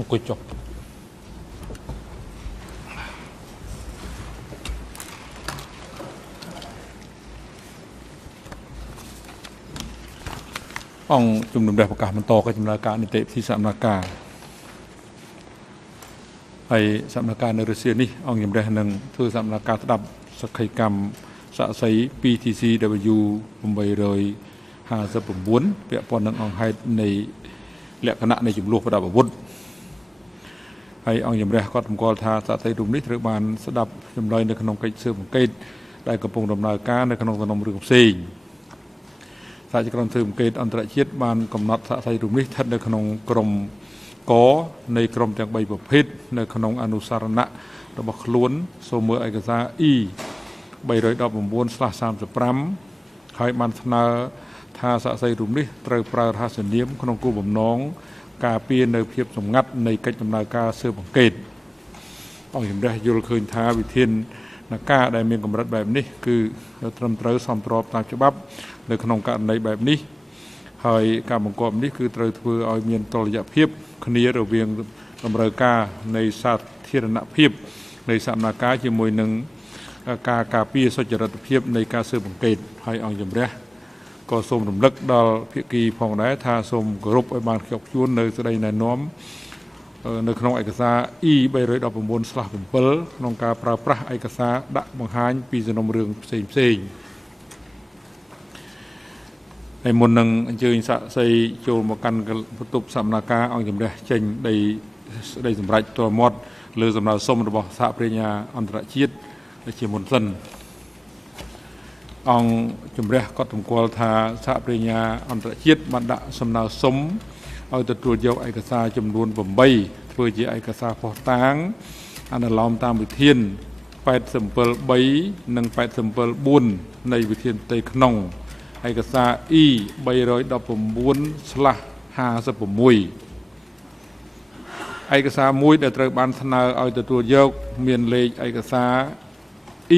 អង្គុយចុះអង្គជំនុំរះប្រកាសបន្តកិច្ចដំណើរការនីតិវិធីសកម្មភាពហើយសកម្មភាពនៅរុស្ស៊ីនេះអង្គជំរះនឹងធ្វើសកម្មភាពស្ដាប់សក្ខីកម្មសាក់សី PTCW 859 ពាក់ព័ន្ធនឹងអង្គហេតុនៃលក្ខណៈនៃចំនួនប្រដាប់អាវុធហើយអង្គជំរះក៏តម្កល់ថាសាក់សីរូបនេះត្រូវបានស្ដាប់ចម្លើយនៅក្នុងកិច្ចស៊ើបអង្កេតដែលកំពុងដំណើរការនៅក្នុងសំណុំរឿងផ្សេងសាជាក្រុមស៊ើបអង្កេតអន្តរជាតិបានកំណត់សាក់សីរូបនេះស្ថិតនៅក្នុងក្រុមកនៃក្រុមទាំង3ប្រភេទនៅក្នុងអនុសារណៈរបស់ខ្លួនសូមមើលឯកសារ E 319/35 ហើយបានស្នើថាសាក់សីរូបនេះត្រូវប្រើរហស្សនាមក្នុងគោលបំណងការពារនៅភាពសម្ងាត់នៃកិច្ចដំណើរការស៊ើបអង្កេតអង្គជំរះយល់ឃើញថាវិធានការដែលមានកម្រិតបែបនេះគឺត្រឹមត្រូវសមស្របតាមច្បាប់នៅក្នុងករណីបែបនេះហើយការបង្គាប់នេះគឺត្រូវធ្វើឲ្យមានតុល្យភាពគ្នារវាងតម្រូវការនៃសាធារណភាពនៃសកម្មភាពជាមួយនឹងការការពារសុចរិតភាពនៃការស៊ើបអង្កេតហើយអង្គជំរះក៏សូមរំលឹកដល់ភាគីផងដែរថាសូមគោរពឲ្យបានខ្ជាប់ខ្ជួននៅសេចក្តីណែនាំនៅក្នុងឯកសារ E 319/7 ក្នុងការប្រើប្រាស់ឯកសារដាក់បង្ហាញពីសំណុំរឿងផ្សេងហើយមុននឹងអញ្ជើញសាក់សីចូលមកកាន់បន្ទប់សកម្មភាពអង្គជំរះចេញស្ដីសម្រេចផ្ទាល់មាត់លើសំណើសុំរបស់សហប្រញ្ញាអន្តរជាតិជាមុនសិនអង្គជំរះក៏តម្កល់ថាសហប្រញ្ញាអន្តរជាតិបានដាក់សំណើសុំឲ្យទទួលយកឯកសារចំនួន8ធ្វើជាឯកសារភស្តុតាងអនុលោមតាមវិធាន873និង874នៃវិធានផ្ទៃក្នុងឯកសារ E 319/56 ឯកសារមួយដែលត្រូវបានស្នើឲ្យទទួលយកមានលេខឯកសារ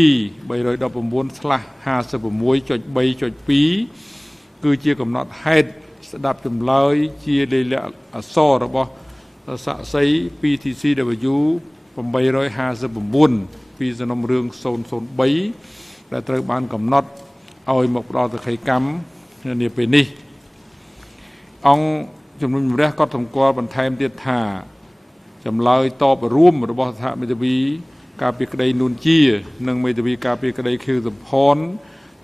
E 319/56.3.2 គឺជាកំណត់ហេតុស្ដាប់ចម្លើយជាលេខអក្សររបស់សាក់សី PTCW 859 ពីសំណុំរឿង003ដែលត្រូវបានកំណត់ឲ្យមកផ្ដល់សក្ខីកម្មនាពេលនេះអង្គជំនុំជម្រះក៏សម្គាល់បន្ថែមទៀតថាចម្លើយតបរួមរបស់សហមេធាវីការពីក្តីនួនជានិងមេធាវីការពីក្តីខៀវសំផន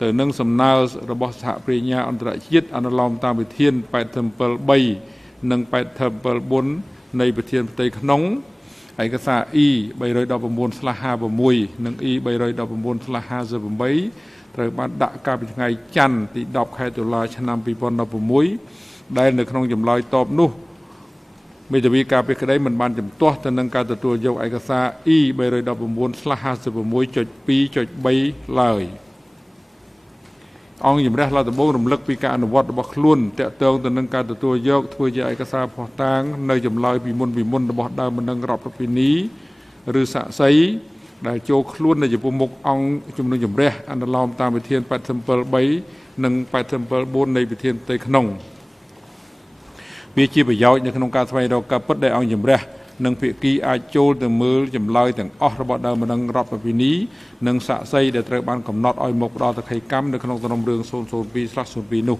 ទៅនឹងសំណើរបស់សហប្រញ្ញាអន្តរជាតិអនុលោមតាមវិធាន873និង874នៃវិធានផ្ទៃក្នុងឯកសារ E 319/56និង E 319/58ត្រូវបានដាក់កាលពីថ្ងៃច័ន្ទទី10 ខែតុលា ឆ្នាំ 2016ដែលនៅក្នុងចម្លើយតបនោះមេធាវីការពីក្តីមិនបានជំទាស់ទៅនឹងការទទួលយកឯកសារ E 319/56.2.3 ឡើយអង្គជំរះឡដំបងរំលឹកពីការអនុវត្តរបស់ខ្លួនតាក់ទងទៅនឹងការទទួលយកធ្វើជាឯកសារភស្តុតាងនៅចម្លើយពីមុនរបស់ដើមបណ្ដឹងរដ្ឋប្រពៃណីឬសាក់សីដែលចូលខ្លួននៅចំពោះមុខអង្គជំនុំជម្រះអនុលោមតាមវិធាន873និង874នៃវិធានផ្ទៃក្នុងវាជាប្រយោជន៍នៅក្នុងការស្វែងរកការពិតដែលអង្គជំរះនិងភាគីអាចចូលទៅមើលចម្លើយទាំងអស់របស់ដើមបណ្ដឹងរដ្ឋប្រពៃណីនិងសាក់សីដែលត្រូវបានកំណត់ឲ្យមកផ្ដល់សក្ខីកម្មនៅក្នុងសំណុំរឿង002/02នោះ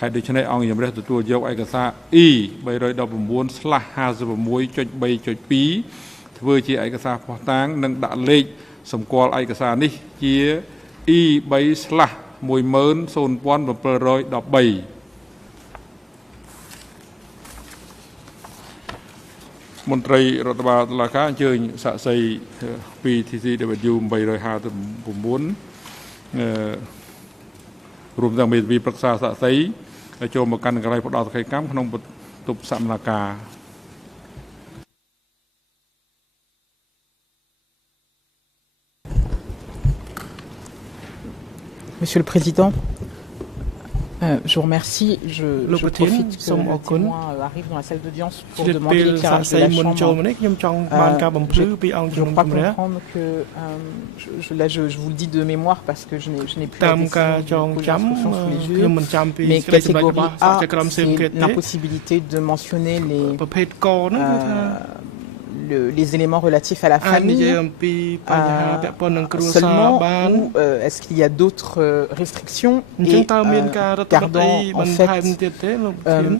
ហើយដូច្នេះអង្គជំរះទទួលយកឯកសារ E 319/56.3.2 ធ្វើជាឯកសារភស្តុតាងនិងដាក់លេខសម្គាល់ឯកសារនេះជា E3/10713 មន្ត្រីរដ្ឋបាលតុលាការអញ្ជើញសាក់សី PTCW 859រួមទាំងមេធាវីប្រឹក្សាសាក់សីចូលមកកាន់កន្លែងផ្ដល់សក្ខីកម្មក្នុងបន្ទប់សកម្មភាព Monsieur le Président, Je vous remercie. Je profite que le témoin arrive dans la salle d'audience pour demander l'éclairage de la Chambre. Je crois comprendre que, là je vous le dis de mémoire parce que je n'ai plus la décision d'instruction sous les yeux, mais catégorie A, c'est l'impossibilité de mentionner les éléments relatifs à la famille seulement, ou est-ce qu'il y a d'autres restrictions, et gardant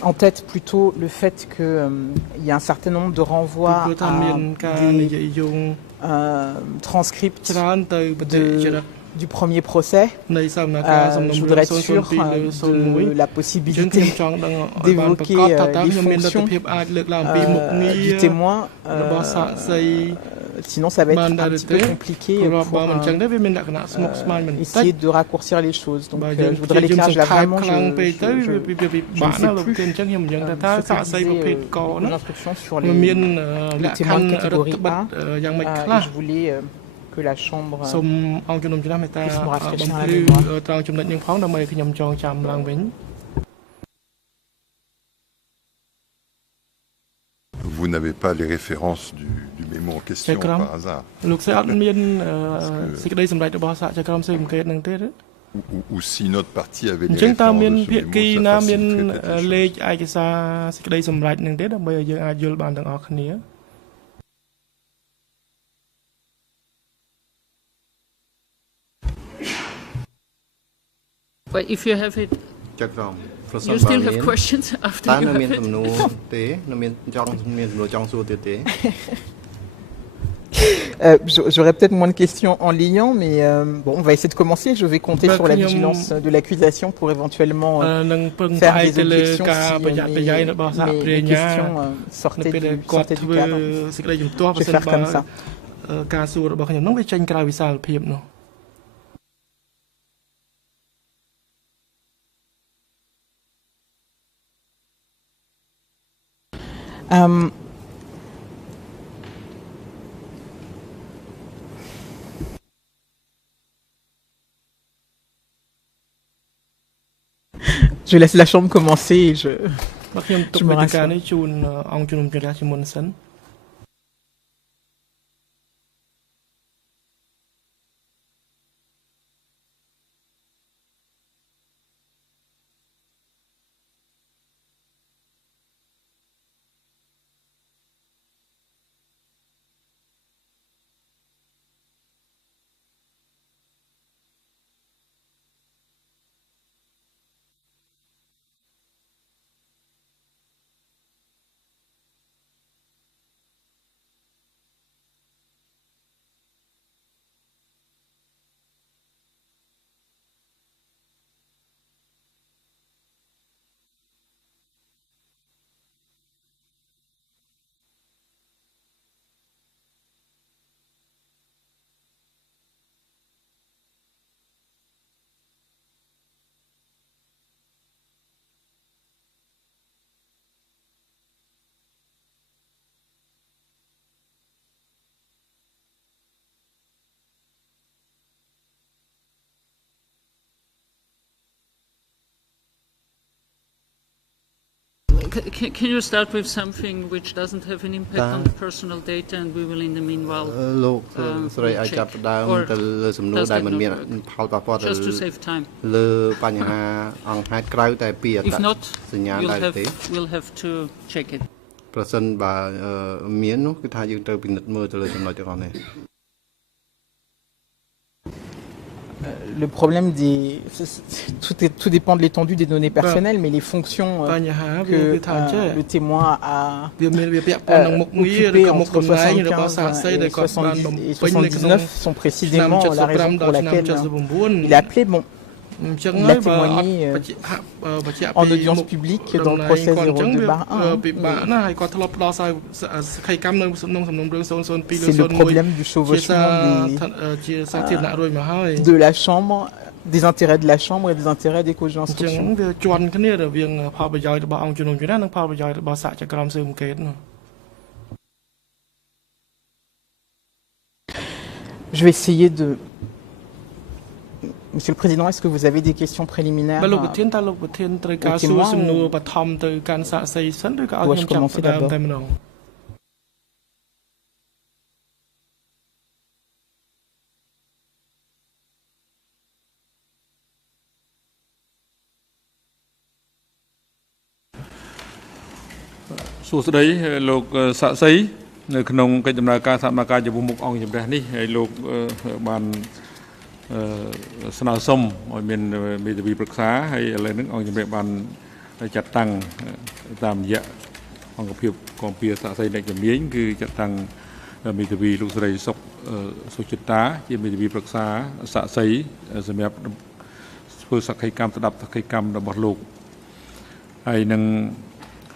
en tête plutôt le fait qu'il y a un certain nombre de renvois à des transcripts du premier procès. Je voudrais être sûr de la possibilité d'évoquer les fonctions du témoin. Sinon, ça va être un petit peu compliqué pour essayer de raccourcir les choses. Donc, je voudrais l'éclairage là, vraiment, je ne sais plus. Les instructions sur les témoins de catégorie A. Et je voulais que la Chambre puisse me rafraîchir la mémoire. Vous n'avez pas les références du mémo en question par hasard? Ou si notre parti avait les références de ce mémo, But if you have it, you still have questions after you have it. J'aurais peut-être moins de questions en liant, mais bon, on va essayer de commencer. Je vais compter sur la vigilance de l'accusation pour éventuellement faire des objections si mes questions sortaient du cadre. Je vais faire comme ça. Je laisse la Chambre commencer et je me rassure. Can you start with something which doesn't have an impact on the personal data, and we will in the meanwhile check? Or does that not work? Just to save time. If not, we'll have to check it. Le problème tout dépend de l'étendue des données personnelles, mais les fonctions que le témoin a occupées entre 75 et 79 sont précisément la raison pour laquelle il a appelé. Bon, il a témoigné en audience publique dans le procès 02/1. C'est le problème du chevauchement de la Chambre, des intérêts de la Chambre et des intérêts des causes d'instruction. Je vais essayer Monsieur le Président, est-ce que vous avez des questions préliminaires au témoin Dois-je commencer d'abord?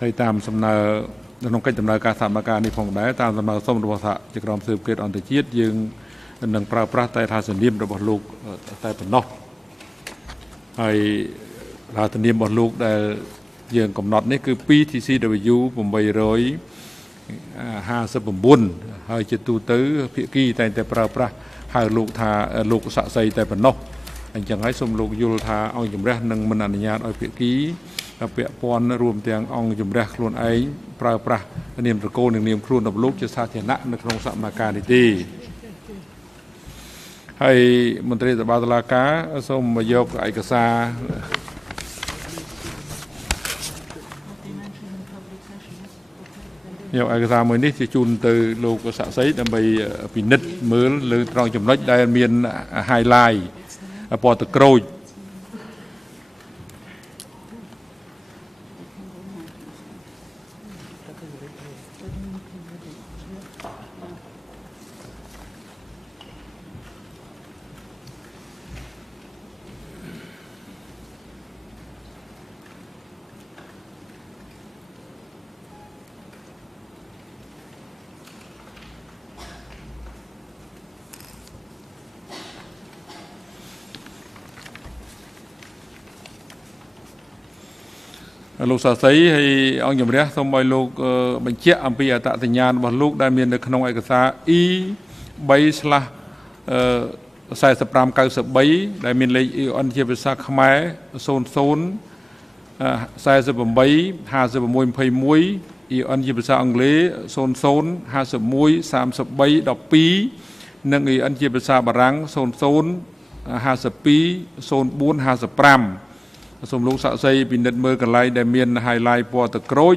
Hay tam samna nông cách làmការសមការនេះផងដែរតាមសំណើសុំរបស់សហជីវកម្មស៊ើបអង្កេតអន្តរជាតិយើងនឹងប្រើប្រាស់តែថាសនាមរបស់លោកតែប៉ុណ្ណោះហើយថាសនាមរបស់លោកដែលយើងកំណត់នេះគឺ 2TCW 859 ហើយជាទូទៅភាគីតែងតែប្រើប្រាស់ហៅលោកថាលោកសាក់សីតែប៉ុណ្ណោះអញ្ចឹងហើយសូមលោកយល់ថាអង្គជំរះនឹងមិនអនុញ្ញាតឲ្យភាគីពាក់ព័ន្ធរួមទាំងអង្គជំរះខ្លួនឯងប្រើប្រាស់នាមត្រកូលនិងនាមខ្លួនរបស់លោកជាសាធារណៈនៅក្នុងសកម្មភាពនេះទេហើយមន្ត្រីសភាតុលាការសូមយកឯកសារមួយនេះជូនទៅលោកសាក់សីដើម្បីពិនិត្យមើលលើត្រង់ចំណុចដែលមាន highlight ពណ៌ទឹកក្រូច លោកសាស្ត្រីហើយអង្គជំរះសូមឲ្យលោកបញ្ជាក់អំពីអត្តសញ្ញាណរបស់លោកដែលមាននៅក្នុងឯកសារ E3/4593 ដែលមានលេខ EON ជាភាសាខ្មែរ 00485621 EON ជាភាសាអង់គ្លេស 00513312 និង EON ជាភាសាបារាំង 00520455 សូមលោកសាក់សីពិនិត្យមើលកន្លែងដែលមាន highlight ពណ៌ទឹកក្រូច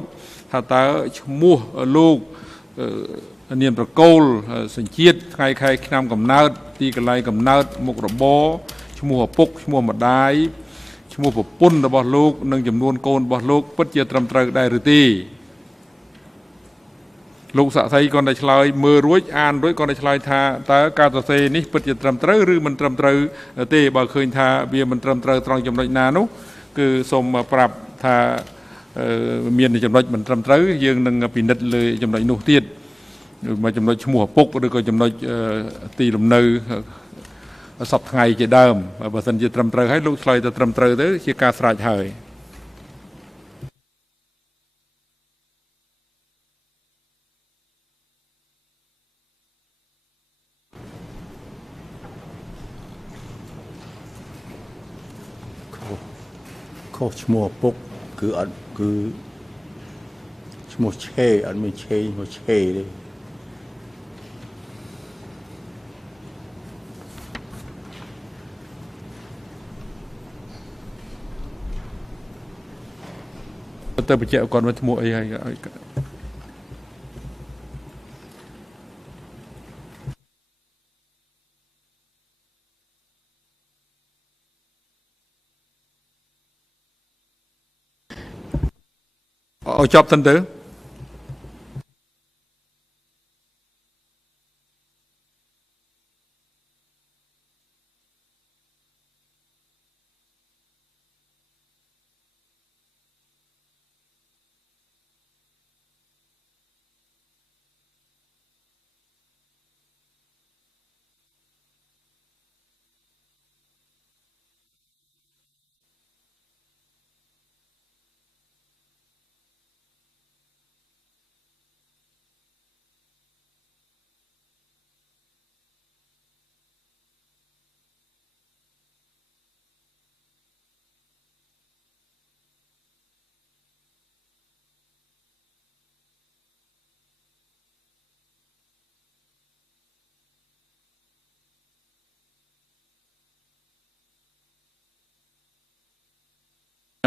ថាតើឈ្មោះលោកនាមប្រកូលសញ្ជាតិថ្ងៃខែឆ្នាំកំណើតទីកន្លែងកំណើតមុខរបរឈ្មោះឪពុកឈ្មោះម្ដាយឈ្មោះប្រពន្ធរបស់លោកនិងចំនួនកូនរបស់លោកពិតជាត្រឹមត្រូវដែរឬទេលោកសាក់សីគាត់តែឆ្លើយមើលរួចអានរួចគាត់តែឆ្លើយថាតើការសរសេរនេះពិតជាត្រឹមត្រូវឬមិនត្រឹមត្រូវទេបើឃើញថាវាមិនត្រឹមត្រូវត្រង់ចំណុចណានោះគឺសូមប្រាប់ថាមានចំណុចមិនត្រឹមត្រូវយើងនឹងពិនិត្យលើចំណុចនោះទៀតមកចំណុចឈ្មោះឪពុកឬក៏ចំណុចទីលំនៅសពថ្ងៃជាដើមបើសិនជាត្រឹមត្រូវហើយលោកឆ្លើយទៅត្រឹមត្រូវទៅជាការស្រេចហើយឈ្មោះឪពុកគឺអត់គឺឈ្មោះឆេអត់មានឆេឈ្មោះឆេទេទៅបញ្ជាក់គាត់មកឈ្មោះអីហើយឲ្យចប់សិនទៅ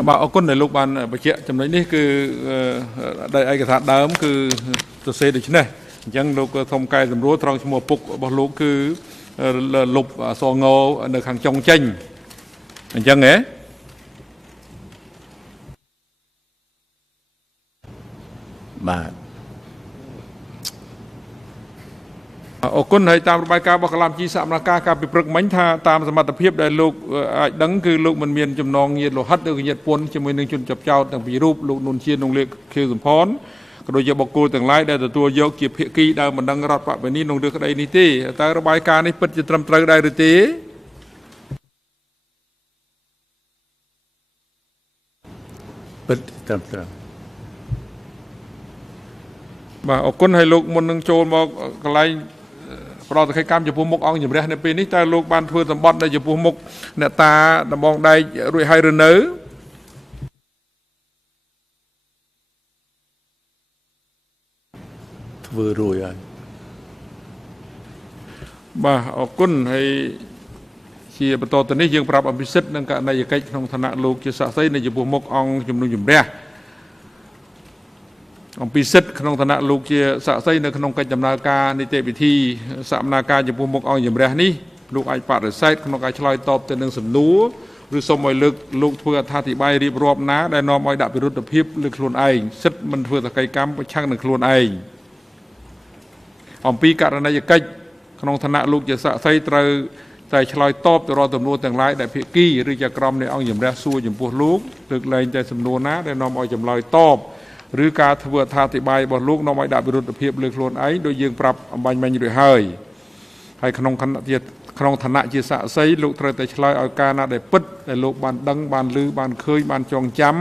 bà ở quân này lúc ban bạch chuyện trong đấy ní cứ đây ai cái thằng đám cứ tôi xây được chứ này chẳng lúc thông cai dầm rúa trong một phục bao lúc cứ lục so ngô được hàng trong tranh chẳng nghe bà ở quân hay tam bài ca bạc làm chi sạm là ca bị bực mánh tha tamสมรรถភាពដែលលោកដឹងគឺលោកមិនមានចំណងញាតលោហិតឬញាតពន្ធជាមួយនឹងជនចាប់ចោតទាំងពីររូបលោកនួនជានងលេខខៀវសំផនក៏ដូចជាបុគ្គលទាំងឡាយដែលទទួលយកជាភាគីដែលមិនដឹងរដ្ឋបព្វនេះក្នុងរឿងក្តីនេះទេតើរបាយការណ៍នេះពិតជាត្រឹមត្រូវដែរឬទេពិតត្រឹមត្រូវបាទអរគុណហើយលោកមុននឹងចូលមកកន្លែងប្រតិកម្មចំពោះមុខអង្គជំរះនៅពេលនេះតើលោកបានធ្វើសម្បត្តិនៅចំពោះមុខអ្នកតាដំបងដែករួចហើយឬនៅធ្វើរួចហើយបាទអរគុណហើយជាបន្តទៅនេះយើងប្រាប់អភិសិទ្ធនឹងករណីកិច្ចក្នុងឋានៈលោកជាសាក្សីនៅចំពោះមុខអង្គជំនុំជម្រះអំពីសិទ្ធិក្នុងឋានៈលោកជាសាក្សីនៅក្នុងកិច្ចដំណើរការនីតិវិធីសមនាការចំពោះមុខអង្គជំរះនេះលោកអាចបដិសេធក្នុងការឆ្លើយតបទៅនឹងសំណួរឬសូមឲ្យលោកធ្វើអត្ថាធិប្បាយរៀបរាប់ណាដែលនាំឲ្យដាក់ពិរុទ្ធភាពលើខ្លួនឯងសិទ្ធិមិនធ្វើសកម្មប្រឆាំងនឹងខ្លួនឯងអំពីករណីកិច្ចក្នុងឋានៈលោកជាសាក្សីត្រូវតែឆ្លើយតបទៅរាល់ទំនួលទាំងឡាយដែលភាគីឬជាក្រុមនៃអង្គជំរះសួរចំពោះលោកលើកលែងតែសំណួរណាដែលនាំឲ្យចម្លើយតបឬការធ្វើអត្ថាធិប្បាយរបស់លោកនាំឲ្យដាក់វិរុទ្ធភាពលើខ្លួនឯងដោយយើងប្រាប់អំបញ្ញមិញរួចហើយក្នុងឋានៈជាសាក្សីលោកត្រូវតែឆ្លើយឲ្យការណាដែលពិតដែលលោកបានដឹងបានឮបានឃើញបានចងចាំ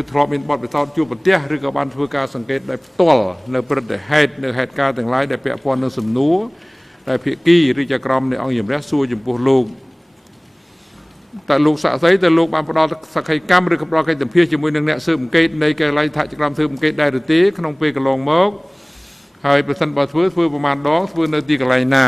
ឬធ្លាប់មានបទពិសោធន៍ជួបប្រទះឬក៏បានធ្វើការសង្កេតដោយផ្ទាល់នៅព្រឹត្តិហេតុនៅហេតុការណ៍ទាំងឡាយដែលពាក់ព័ន្ធនឹងសំណួរដែលភាគីឬជាក្រុមនៃអង្គជំរះសួរចំពោះលោកតែលោកសាក្សីតែលោកបានផ្ដល់សក្ខីកម្មឬក៏ផ្ដល់កិច្ចសម្ភារជាមួយនឹងអ្នកស៊ើបអង្កេតនៃកន្លែងថាចក្រមស៊ើបអង្កេតដែរឬទេក្នុងពេលកន្លងមកហើយប្រសិនបើធ្វើប្រមាណដងធ្វើនៅទីកន្លែងណា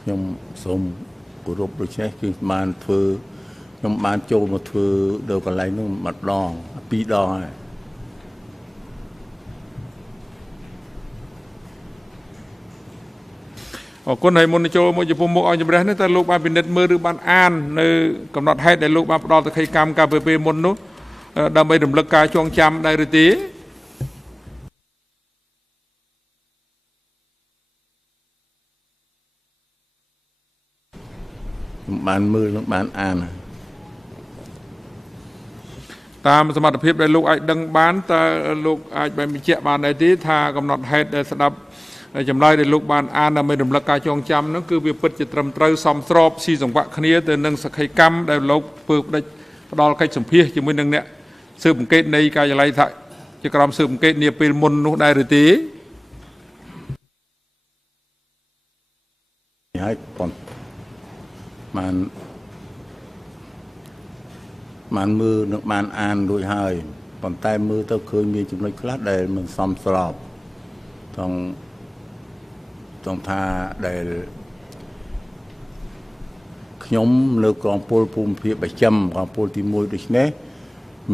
ខ្ញុំសូមគោរពដូច្នេះគឺបានធ្វើខ្ញុំបានចូលមកធ្វើនៅកន្លែងនោះម្ដងពីរដងហើយអរគុណហើយមុនចូលមកចំពោះមុខអង្គជំរះនេះតើលោកបានពិនិត្យមើលឬបានអាននៅកំណត់ហេតុដែលលោកបានផ្ដល់សក្ខីកម្មកាលពេលមុននោះដើម្បីរំលឹកការចងចាំដែរឬទេបានមើលនិងបានអានតាមសមត្ថភាពដែលលោកអាចដឹងបានតើលោកអាចបញ្ជាក់បានដែរទេថាកំណត់ហេតុដែលស្ដាប់ចម្លើយដែលលោកបានអានដើម្បីរំលឹកការចងចាំនោះគឺវាពិតជាត្រឹមត្រូវសមស្របស៊ីសង្វាក់គ្នាទៅនឹងសក្ខីកម្មដែលលោកធ្វើផ្ដល់កិច្ចសម្ភាសជាមួយនឹងអ្នកស៊ើបអង្កេតនៃការិយាល័យថាជាក្រុមស៊ើបអង្កេតនាពេលមុននោះដែរឬទេហើយបានមើលនិងបានអានរួចហើយប៉ុន្តែមើលទៅឃើញមានចំណុចខ្លះដែលមិនសមស្របต้องថាដែលខ្ញុំនៅកងពលភូមិភាគប្រចាំកងពលទី1ដូចនេះ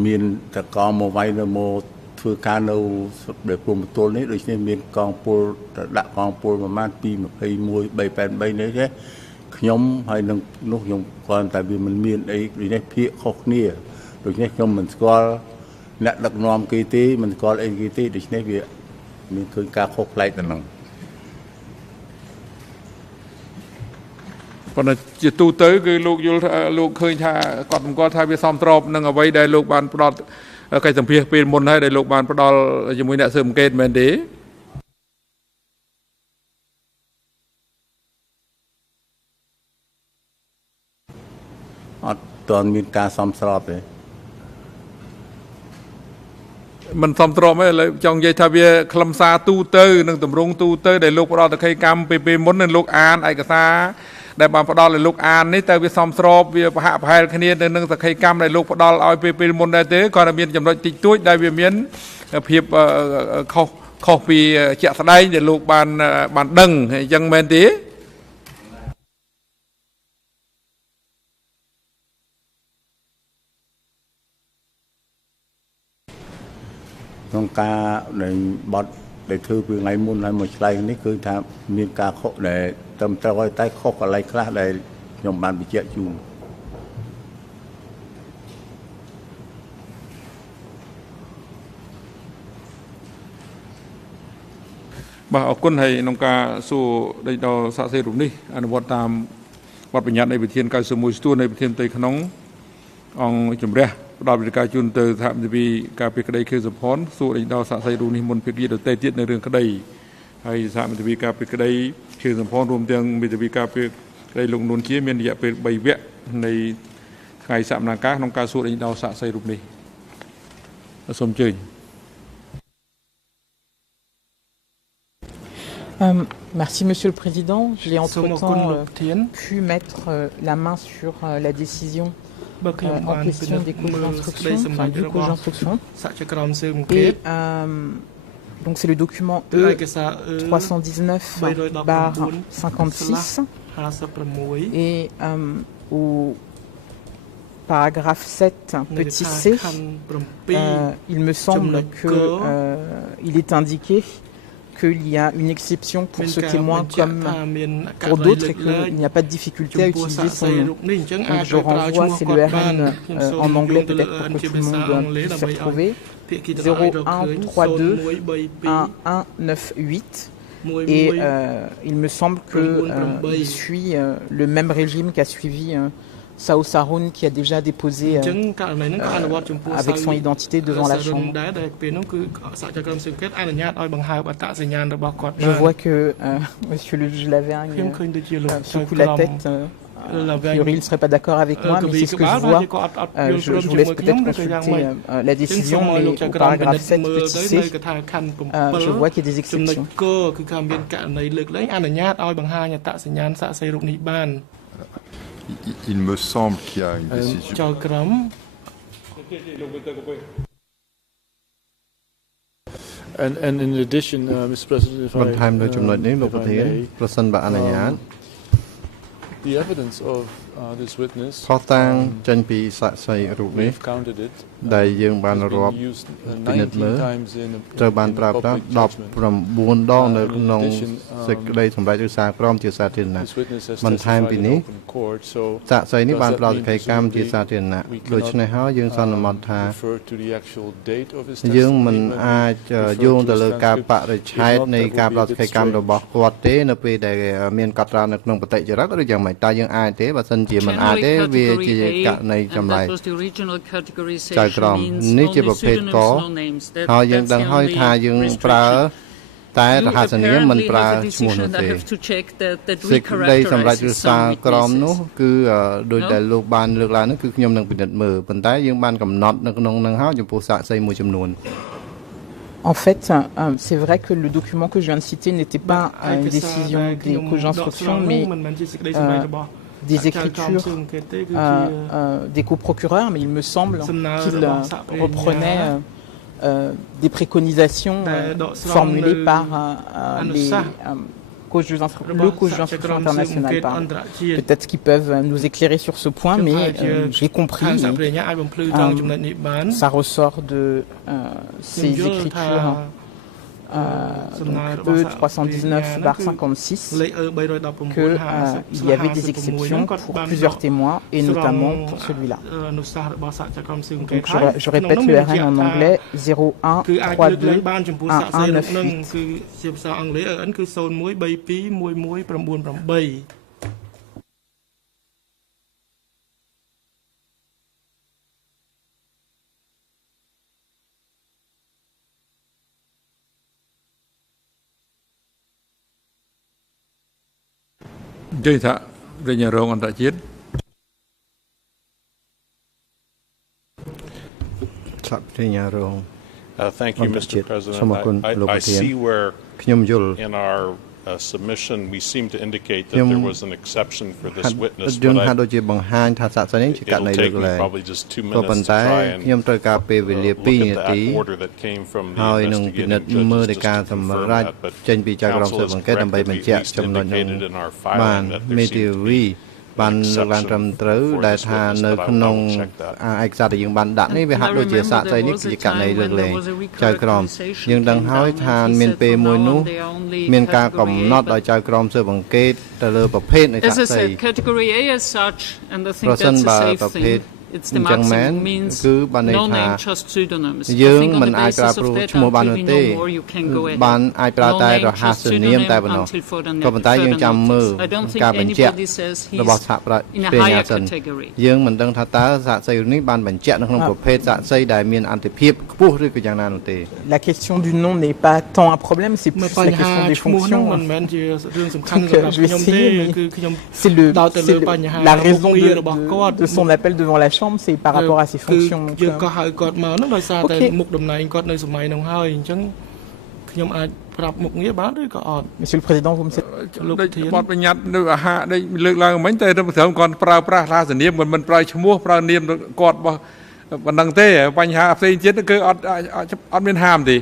មានតកមកវាយនៅមកធ្វើការនៅដែលព្រំបន្ទល់នេះដូចនេះមានកងពលដាក់កងពលប្រមាណ221 383នេះទេខ្ញុំហើយនឹងនោះខ្ញុំគាត់តែវាមិនមានអីដូចនេះភាគខុសគ្នាដូចនេះខ្ញុំមិនស្គាល់អ្នកដឹកនាំគេទេមិនស្គាល់អីគេទេដូច្នេះវាមានឃើញការខុសប្លែកទៅនឹងប៉ុន្តែជាទូទៅគឺលោកយល់លោកឃើញថាគាត់មិនគាត់ថាវាសមស្របនឹងអ្វីដែលលោកបានផ្ដល់កិច្ចសម្ភាសពេលមុនហើយដែលលោកបានផ្ដល់ជាមួយអ្នកស៊ើបអង្កេតមែនទេអត់ទាន់មានការសមស្របទេមិនសមស្របទេឥឡូវចង់និយាយថាវាខ្លឹមសារទូទៅនិងទម្រង់ទូទៅដែលលោកផ្ដល់សក្ខីកម្មពេលមុននឹងលោកអានឯកសារដែលបានផ្ដល់ឲ្យលោកអាននេះតើវាសមស្របវាប្រហាក់ប្រហែលគ្នាទៅនឹងសក្ខីកម្មដែលលោកផ្ដល់ឲ្យពេលមុនដែរទេគាត់តែមានចំណុចតិចតួចដែលវាមានភាពខុស ខុសពីជាក់ស្ដែងដែលលោកបានដឹងអញ្ចឹងមែនទេក្នុងការដែលបត់ដែលធ្វើពីថ្ងៃមុនហើយមកឆ្លៃនេះគឺថាមានការខុសដែលត្រឹមត្រូវហើយតែខុសកន្លែងខ្លះដែលខ្ញុំបានបញ្ជាក់ជូនបាទអរគុណហើយក្នុងការសួរដេញដោសាកសីរូបនេះអនុវត្តតាមបទបញ្ញត្តិនៃវិធាន91ស្ទួនៃវិធានផ្ទៃក្នុងអង្គជំរះផ្ដល់វិធានការជូនទៅសហមន្ត្រីការពីក្តីខៀវសំផនសួរដេញដោសាកសីរូបនេះមុនភាគីដទៃទៀតនៅរឿងក្តីហើយសហមន្ត្រីការពីក្តីខៀវសំផនរួមទាំងមេធាវីការពីក្តីលោកនួនជាមានរយៈពេល3វគ្គនៃថ្ងៃសកម្មភាពក្នុងការសួរដេញដោសាកសីរូបនេះសូមអញ្ជើញMerci Monsieur le Président. J'ai entre-temps pu mettre la main sur la décision en question des causes d'instruction, enfin du cause d'instruction. Et donc c'est le document E319/56 et au paragraphe 7, petit c, il me semble qu'il est indiqué qu'il y a une exception pour ce témoin comme pour d'autres et qu'il n'y a pas de difficulté à utiliser son nom. Donc je renvoie, c'est le RN en anglais peut-être pour que tout le monde puisse se retrouver. 01321198 et il me semble qu'il suit le même régime qu'a suivi Sao Saroun qui a déjà déposé avec son identité devant la Chambre. Je vois que Monsieur le juge Lavergne secoue la tête. A priori, il ne serait pas d'accord avec moi, mais c'est ce que je vois. Je vous laisse peut-être consulter la décision, mais au paragraphe 7, petit c, je vois qu'il y a des exceptions. Il me semble qu'il y a une décision. And in addition, Mr. President, if I may, the evidence of this witness, we've counted it. It's been used 19 times in a public judgment. In addition, this witness has testified in open court, so does that mean we cannot refer to the actual date of his testimony, that was the original categorization, means only pseudonyms, no names. That's the only restriction. You apparently, with the decision, I have to check that we characterize some witnesses. En fait, c'est vrai que le document que je viens de citer n'était pas une décision des causes d'instruction, mais des écritures des coprocureurs, mais il me semble qu'il reprenait des préconisations formulées par le cause d'instruction international. Peut-être qu'ils peuvent nous éclairer sur ce point, mais j'ai compris, ça ressort de ces écritures E319/56 qu'il y avait des exceptions pour plusieurs témoins et notamment pour celui-là. Donc je répète le RN en anglais 01321198. Thank you, Mr. President. I see where in our submission, we seem to indicate that there was an exception for this witness, but it'll take me probably just 2 minutes to try and look at that order that came from the investigating judges just to confirm that. But counsel has correctly at least indicated in our filing that there seems to be បានឡើងត្រឹមត្រូវដែលថានៅក្នុងឯកសារដែលយើងបានដាក់នេះវាហាក់ដូចជាសាកសីនេះគឺជាករណីលើកលែងចៅក្រមយើងដឹងហើយថាមានពេលមួយនោះមានការកំណត់ដោយចៅក្រមស៊ើបអង្កេតទៅលើប្រភេទនៃសាកសី category A as such and I think ប្រសិន that's បើ a safe ប្រភេទ thing. It's the maximum means no name, just pseudonyms. I think on the basis of that, until we know more, you can go ahead. No name, just pseudonym until further notice. I don't think anybody says he's in a higher category. យើងមិនដឹងថាតើសាកសីនេះបានបញ្ជាក់នៅក្នុងប្រភេទសាកសីដែលមានអន្តរភាពខ្ពស់ឬក៏យ៉ាងណានោះទេ La question du nom n'est pas tant un problème, c'est plus la question des fonctions. C'est la raison de son appel devant la Chambre, c'est par rapport à ses fonctions. Monsieur le Président, vous me savez. បទបញ្ញត្តិនៅអាហារដែលលើកឡើងមិញតែត្រឹមគាត់ប្រើប្រាស់រាសនាមមិនប្រើឈ្មោះប្រើនាមគាត់របស់បណ្ដឹងទេបញ្ហាផ្សេងទៀតគឺអត់មានហាមទេ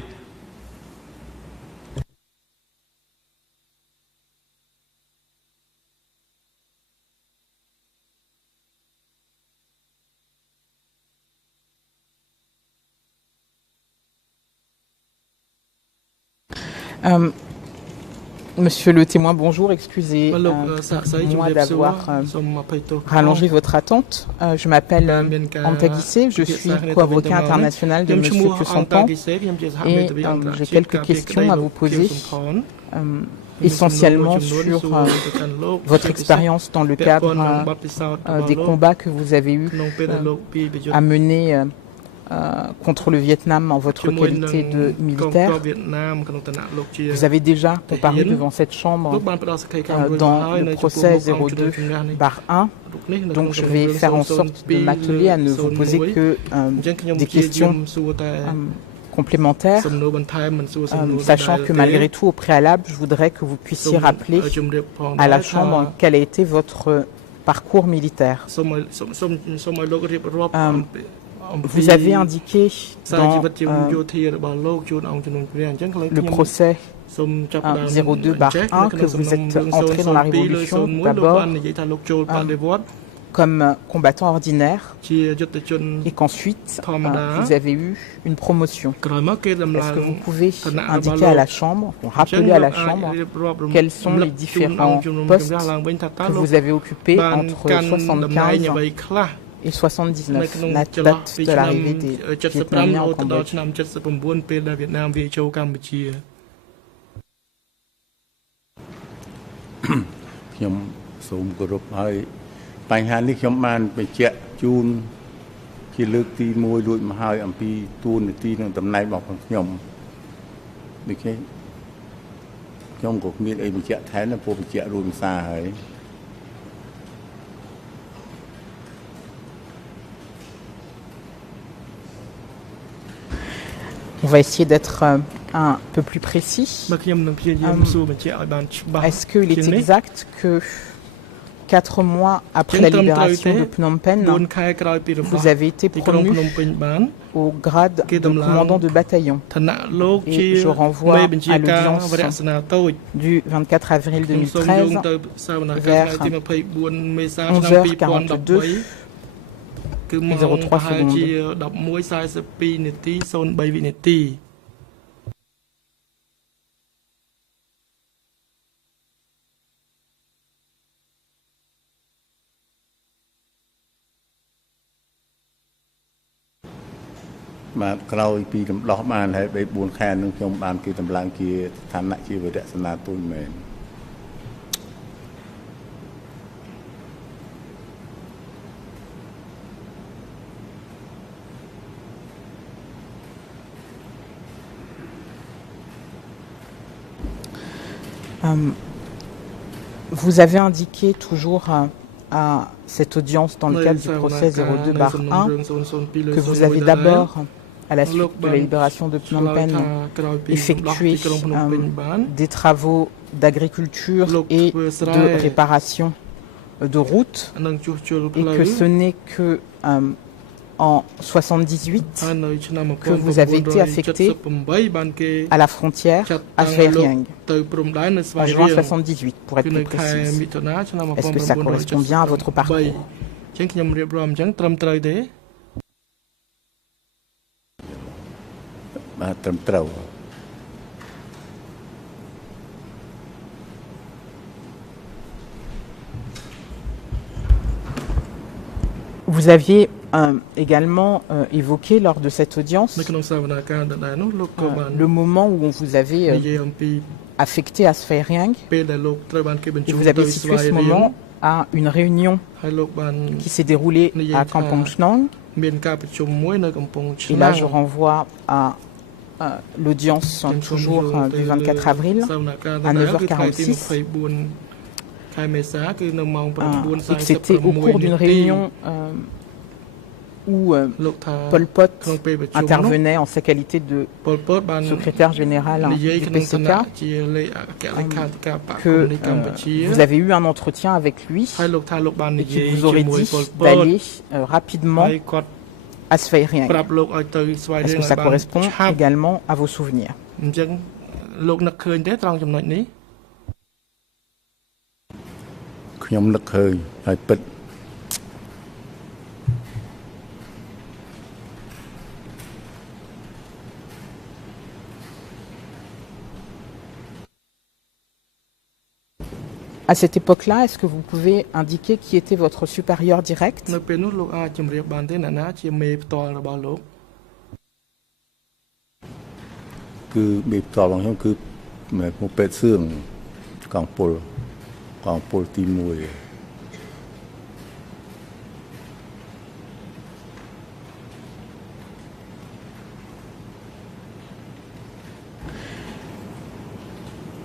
Monsieur le témoin, bonjour, excusez-moi d'avoir rallongé votre attente. Je m'appelle Anta Guissé, je suis co-avocat international de M. Kyosampan et j'ai quelques questions à vous poser, essentiellement sur votre expérience dans le cadre des combats que vous avez eu à mener contre le Vietnam en votre qualité de militaire. Vous avez déjà comparé devant cette chambre dans le procès 02/1. Donc je vais faire en sorte de m'atteler à ne vous poser que des questions complémentaires, sachant que malgré tout au préalable, je voudrais que vous puissiez rappeler à la Chambre quel a été votre parcours militaire. Vous avez indiqué dans le procès 02/1 que vous êtes entré dans la Révolution d'abord comme combattant ordinaire et qu'ensuite vous avez eu une promotion. Est-ce que vous pouvez indiquer à la Chambre, rappeler à la Chambre, quels sont les différents postes que vous avez occupés entre 75 et 79, la date de l'arrivée des Vietnamiens au Cambodge. ខ្ញុំសូមគោរពហើយបញ្ហានេះខ្ញុំបានបញ្ជាក់ជូនជាលើកទី1រួចមកហើយអំពីទួលនីតិនិងតំណែងរបស់ខ្ញុំដូចនេះខ្ញុំក៏មានអីបញ្ជាក់ថែមព្រោះបញ្ជាក់រួចមិនសារហើយ On va essayer d'être un peu plus précis. Est-ce qu'il est exact que 4 mois après la libération de Phnom Penh, vous avez été promu au grade de commandant de bataillon? Et je renvoie à l'audience du 24 avril 2013 vers 11h42. 03 secondes. Màក្រោយពីដំណោះបានហើយ 3-4 ខែនឹងខ្ញុំបានគេតម្លើងជាឋានៈជាវីរៈសេនាទូតមែន Vous avez indiqué toujours à cette audience dans le cadre du procès 02/1 que vous avez d'abord à la suite de la libération de Phnom Penh, effectué des travaux d'agriculture et de réparation de routes, et que ce n'est que en 1978 que vous avez été affecté à la frontière à Svay Rieng, en juin 1978 pour être plus précise. Est-ce que ça correspond bien à votre parcours? Vous aviez également évoqué lors de cette audience le moment où on vous avait affecté à Svay Rieng, et vous avez situé ce moment à une réunion qui s'est déroulée à Kampong Chnang. Et là, je renvoie à l'audience toujours du 24 avril à 9h46. Et que c'était au cours d'une réunion où Pol Pot intervenait en sa qualité de secrétaire général du PCK, que vous avez eu un entretien avec lui et qu'il vous aurait dit d'aller rapidement à Svay Rieng. Est-ce que ça correspond également à vos souvenirs? À cette époque-là, est-ce que vous pouvez indiquer qui était votre supérieur direct?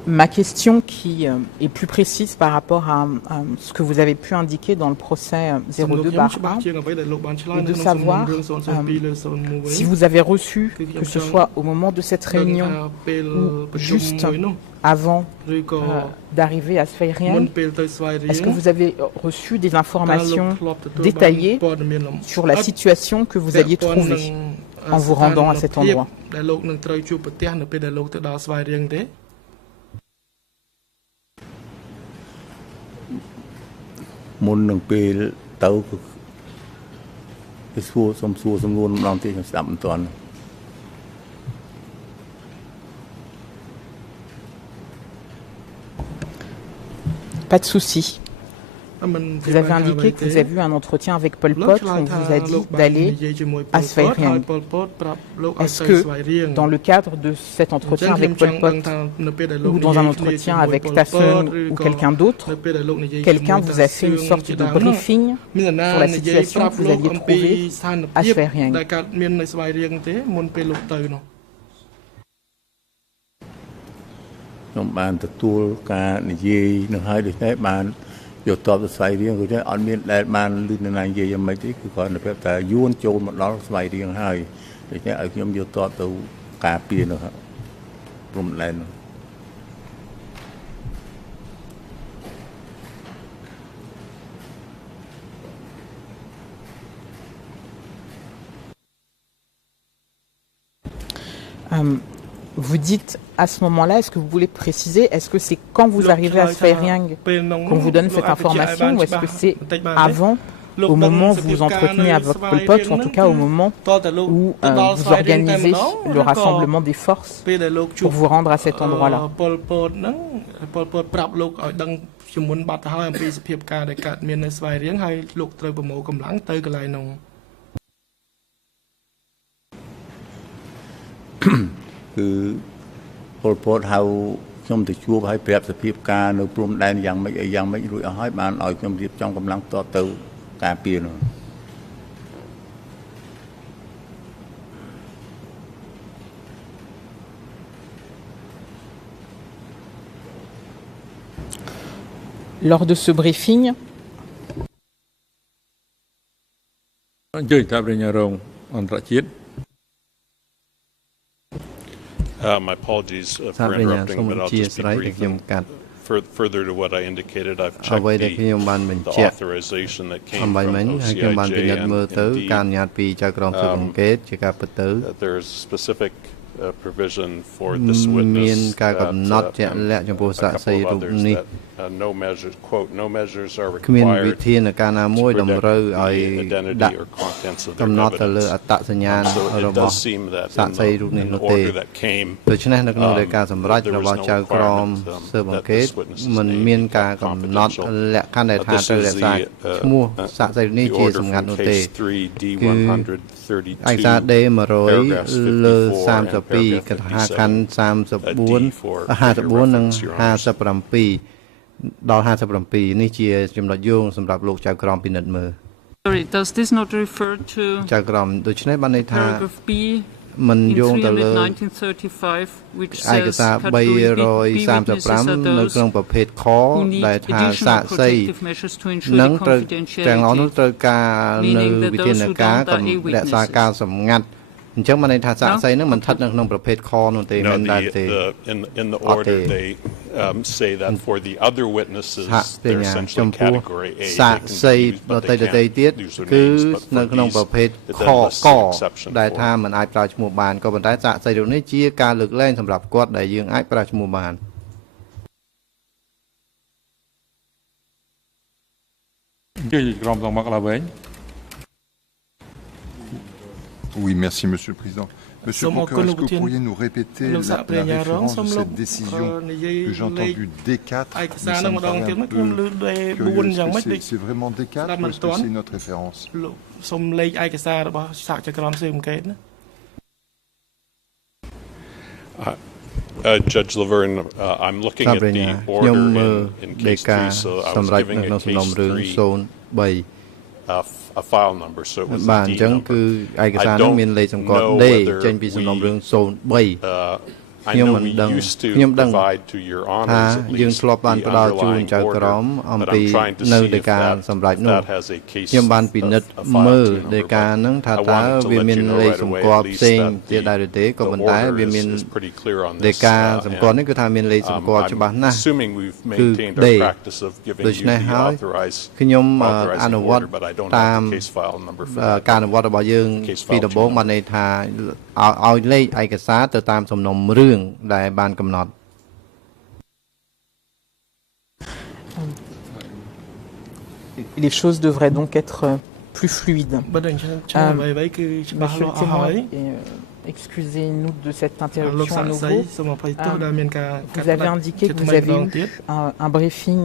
Ma question qui est plus précise par rapport à ce que vous avez pu indiquer dans le procès 02/1 est de savoir si vous avez reçu, que ce soit au moment de cette réunion ou juste avant d'arriver à Svay Rieng, est-ce que vous avez reçu des informations détaillées sur la situation que vous alliez trouver en vous rendant à cet endroit? Pas de souci. Vous avez indiqué que vous avez eu un entretien avec Pol Pot où on vous a dit d'aller à Svay Rieng. Est-ce que dans le cadre de cet entretien avec Pol Pot ou dans un entretien avec Tasson ou quelqu'un d'autre, quelqu'un vous a fait une sorte de briefing sur la situation que vous alliez trouver à Svay Rieng? Vous dites à ce moment-là, est-ce que vous voulez préciser, est-ce que c'est quand vous arrivez à Svay Rieng qu'on vous donne cette information, ou est-ce que c'est avant, au moment où vous vous entretenez avec Pol Pot, ou en tout cas au moment où vous organisez le rassemblement des forces pour vous rendre à cet endroit-là? Pol Pot ហៅខ្ញុំទៅជួបឲ្យប្រាប់សភាពការនៅព្រំដែនយ៉ាងម៉េចយ៉ាងម៉េចរួចអស់ហើយបានឲ្យខ្ញុំរៀបចំកម្លាំងតទៅការពារនោះ Lors de ce briefing, អញ្ជើញតាបរិញ្ញារងអន្តរជាតិ My apologies for interrupting, but I'll just be brief. Further to what I indicated, I've checked the authorization that came from OCIJ and there's specific provision for this witness that a couple of others that no measures, quote, no measures are required to predict the identity or contents of their evidence. So it does seem that in the order that came, there was no requirement that this witness's name be confidential. This is the order from case 3D132, paragraphs 54 and paragraph 57, a D for reference, Your Honors. ដល់ 57 នេះជាចំណុចយោងសម្រាប់លោកចៅក្រមពិនិត្យមើល Sorry, does this not refer to ចៅក្រមដូច្នេះបានន័យថា paragraph B មិនយោងទៅលើ 1935 which ឯក says សារ 335 នៅក្នុងប្រភេទ ខ ដែលថាសាក្សីនឹងត្រូវទាំងអស់នោះត្រូវការនៅវិធានការរក្សាការសម្ងាត់ អញ្ចឹងបានន័យថាសាក្សីនឹងមិនស្ថិតនៅក្នុងប្រភេទ ខ នោះទេមិនដែរទេ In the order they say that for the other witnesses they're essentially category A សាក្សីដទៃទៀតគឺនៅក្នុងប្រភេទ ខ ក ដែលថាមិនអាចប្រើឈ្មោះបានក៏ប៉ុន្តែសាក្សីរូបនេះជាការលើកលែងសម្រាប់គាត់ដែលយើងអាចប្រើឈ្មោះបាន Oui, merci Monsieur le Président. Monsieur Booker, est-ce que vous pourriez nous répéter la référence de cette décision que j'ai entendue D4, mais ça me paraît un peu curieux. Est-ce que c'est vraiment D4 ou est-ce que c'est une autre référence? Judge Laverne, I'm looking at the order in case 3, so I was giving a case 3 a file number, so it was a D number. I don't know whether I know we used to provide to Your Honors at least the underlying order, but I'm trying to see if that has a case, a file to number. But I wanted to let you know right away at least that the order is pretty clear on this. I'm assuming we've maintained our practice of giving you the authorizing order, but I don't have the case file number for that. ការអនុវត្តរបស់យើងពីដំបូងបានន័យថាឲ្យលេខឯកសារទៅតាមសំណុំរឿងដែលបានកំណត់ Les choses devraient donc être plus fluides. Monsieur le témoin, excusez-nous de cette interruption à nouveau. Vous avez indiqué que vous avez eu un briefing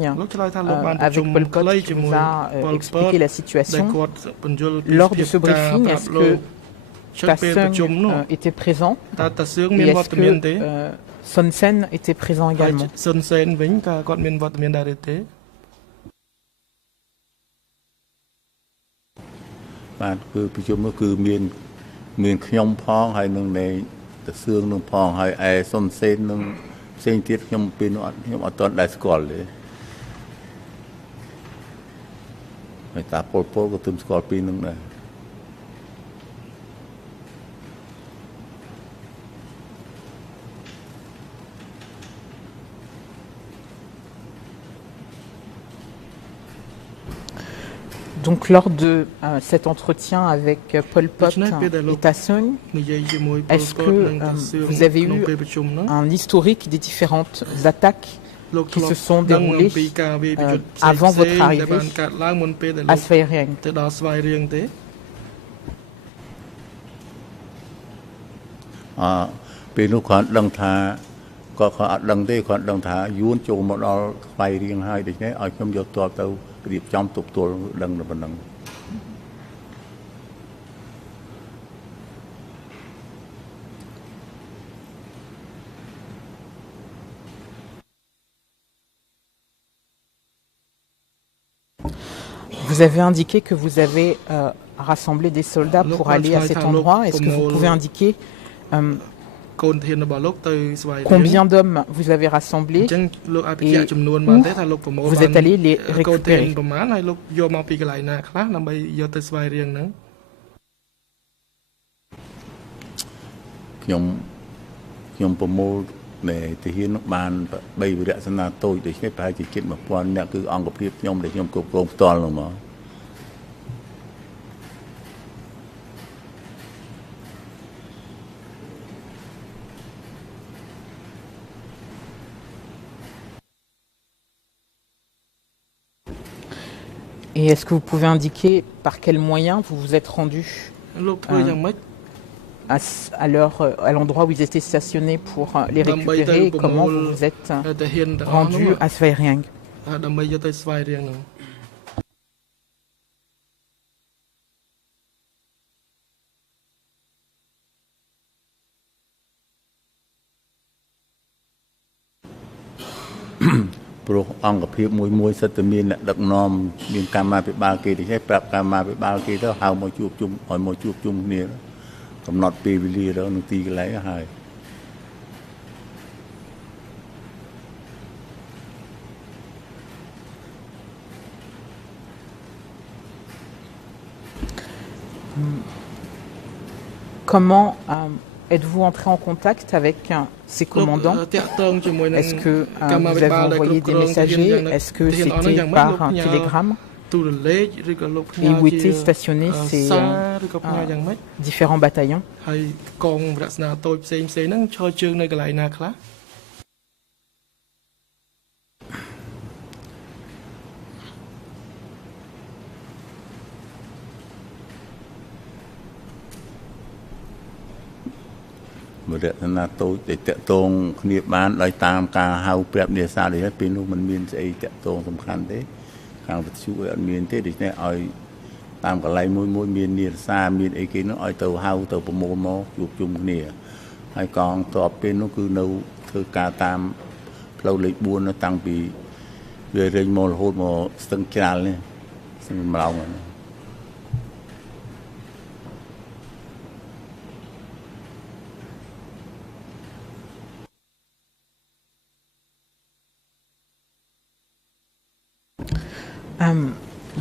avec Pol Pot qui vous a expliqué la situation. Lors de ce briefing, est-ce que Tassung était présent et est-ce que Son Sen était présent également? Donc lors de cet entretien avec Pol Pot et Tassung, est-ce que vous avez eu un historique des différentes attaques qui se sont déroulées avant votre arrivée à Svay Rieng? Vous avez indiqué que vous avez rassemblé des soldats pour aller à cet endroit. Est-ce que vous pouvez indiquer combien d'hommes vous avez rassemblés et où vous êtes allé les récupérer? ខ្ញុំប្រមូលនៃទាហាននោះបាន3វិរៈសនាតូចដូច្នេះប្រហែលជាជិត1000នាក់គឺអង្គភាពខ្ញុំដែលខ្ញុំគ្រប់គ្រងផ្ទាល់នោះមក Et est-ce que vous pouvez indiquer par quels moyens vous vous êtes rendu à l'endroit où ils étaient stationnés pour les récupérer et comment vous vous êtes rendu à Svay Rieng? Proអង្គភាពមួយសិតតែមានអ្នកដឹកនាំមានកម្មាភិបាលគេទីប្រាប់កម្មាភិបាលគេទៅហៅមកជួបជុំឲ្យមកជួបជុំគ្នាកំណត់ពេលវេលាទៅនឹងទីកន្លែងហើយ Comment êtes-vous entré en contact avec ces commandants? Est-ce que vous avez envoyé des messagers? Est-ce que c'était par un télégramme? Et où étaient stationnés ces différents bataillons?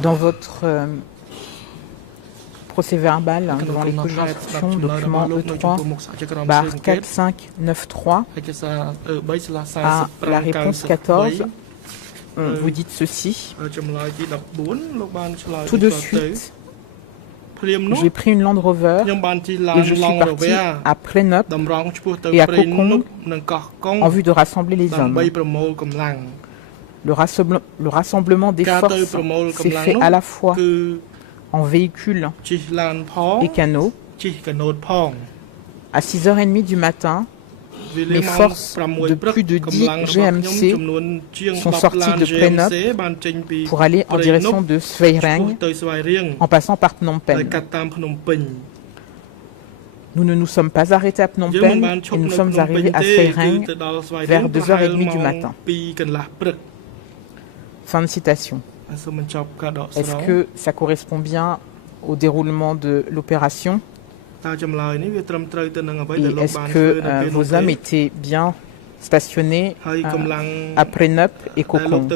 Dans votre procès verbal, devant les juges d'instruction, document E3, barre 4593, à la réponse 14, vous dites ceci. Tout de suite, j'ai pris une Land Rover et je suis parti à Plenup et à Kokong en vue de rassembler les hommes. Le rassemblement des forces s'est fait à la fois en véhicule et canot. À 6h30 du matin, les forces de plus de 10 GMC sont sorties de Plenup pour aller en direction de Svay Rieng en passant par Phnom Penh. Nous ne nous sommes pas arrêtés à Phnom Penh et nous sommes arrivés à Svay Rieng vers 2h30 du matin. Fin de citation. Est-ce que ça correspond bien au déroulement de l'opération? Et est-ce que vos hommes étaient bien stationnés à Plenup et Kokong?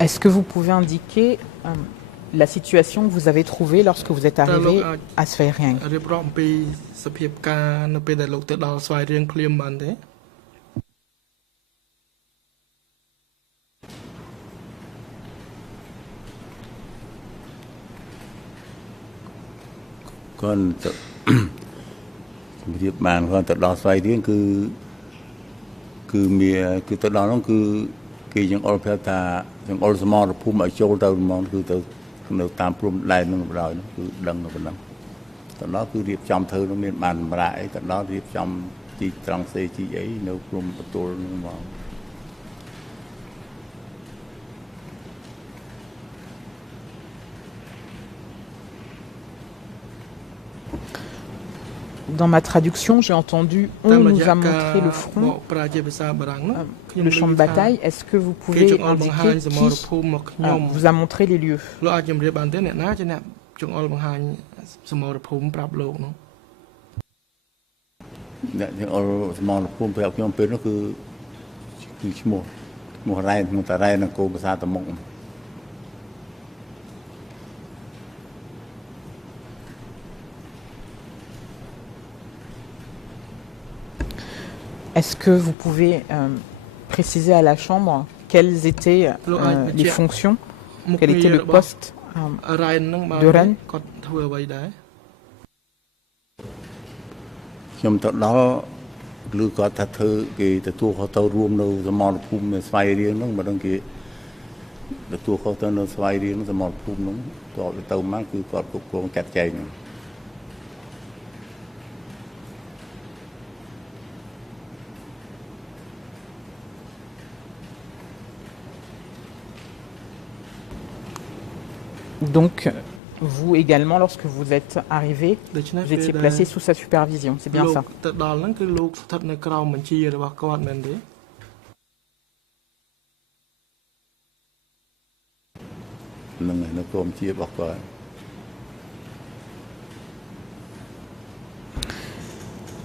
Est-ce que vous pouvez indiquer la situation que vous avez trouvée lorsque vous êtes arrivé à Svay Rieng? Khi những ổ phép ta những ổ small là phun ở châu đâu mong cứ từ từ tam phun lại nó rồi nó cứ đằng nó bên đó tận đó cứ điệp trong thư nó miền bàn lại tận đó điệp trong ជីត្រង់សេជីអីនៅព្រំបន្ទល់នោះមក Dans ma traduction, j'ai entendu « on nous a montré le front, le champ de bataille ». Est-ce que vous pouvez indiquer qui vous a montré les lieux? Est-ce que vous pouvez préciser à la Chambre quelles étaient les fonctions, quel était le poste de Ren? ខ្ញុំទៅដល់ឬគាត់ថាធ្វើគេទទួលខុសទៅរួមនៅសមរភូមិស្វាយរៀងហ្នឹងមិនដឹងគេទទួលខុសទៅនៅស្វាយរៀងសមរភូមិហ្នឹងតើទៅមកគឺគាត់គ្រប់គ្រងចាត់ចែង Donc, vous également, lorsque vous êtes arrivé, vous étiez placé sous sa supervision, c'est bien ça?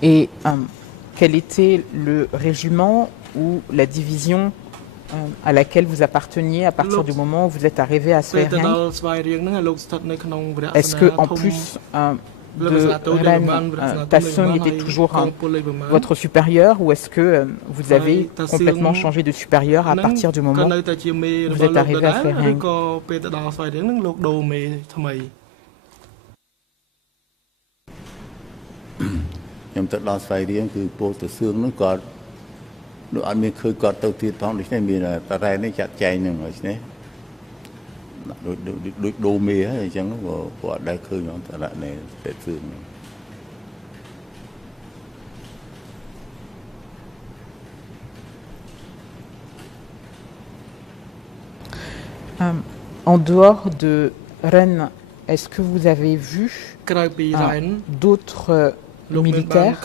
Et quel était le régiment ou la division à laquelle vous apparteniez à partir du moment où vous êtes arrivé à Svay Rieng? Est-ce que en plus de Ren, Tasung était toujours votre supérieur, ou est-ce que vous avez complètement changé de supérieur à partir du moment où vous êtes arrivé à Svay Rieng? Nếu anh mình khơi cọt tàu thiệt phong thì này mình là ta ra nó chặt chay nhưng mà thế đối đồ mì ấy chẳng nó của đại khơi nó ta lại này sẽ xương. En dehors de Ren, est-ce que vous avez vu d'autres militaires,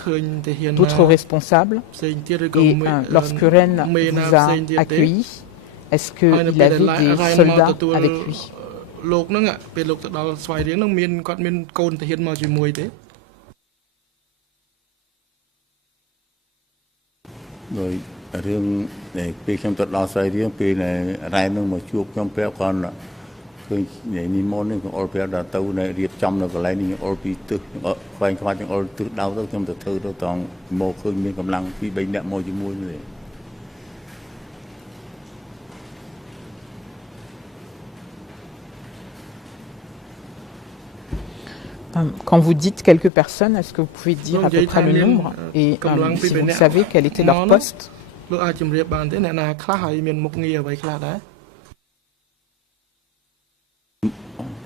d'autres responsables, et lorsque Ren vous a accueilli, est-ce qu'il avait des soldats avec lui? Rồi riêng để khi trong tận đó xoay riêng khi này rai nó mà chuộc trong phép con là khi này ni môn này còn phép đã tàu này điệp trong là cái này ni bị từ khoanh khoanh trong từ đau tới trong từ thơ đâu toàn mồ khơi miền cầm lăng khi bệnh đạm môi chỉ môi như vậy. Quand vous dites quelques personnes, est-ce que vous pouvez dire à peu près le nombre et si vous savez quel était leur poste?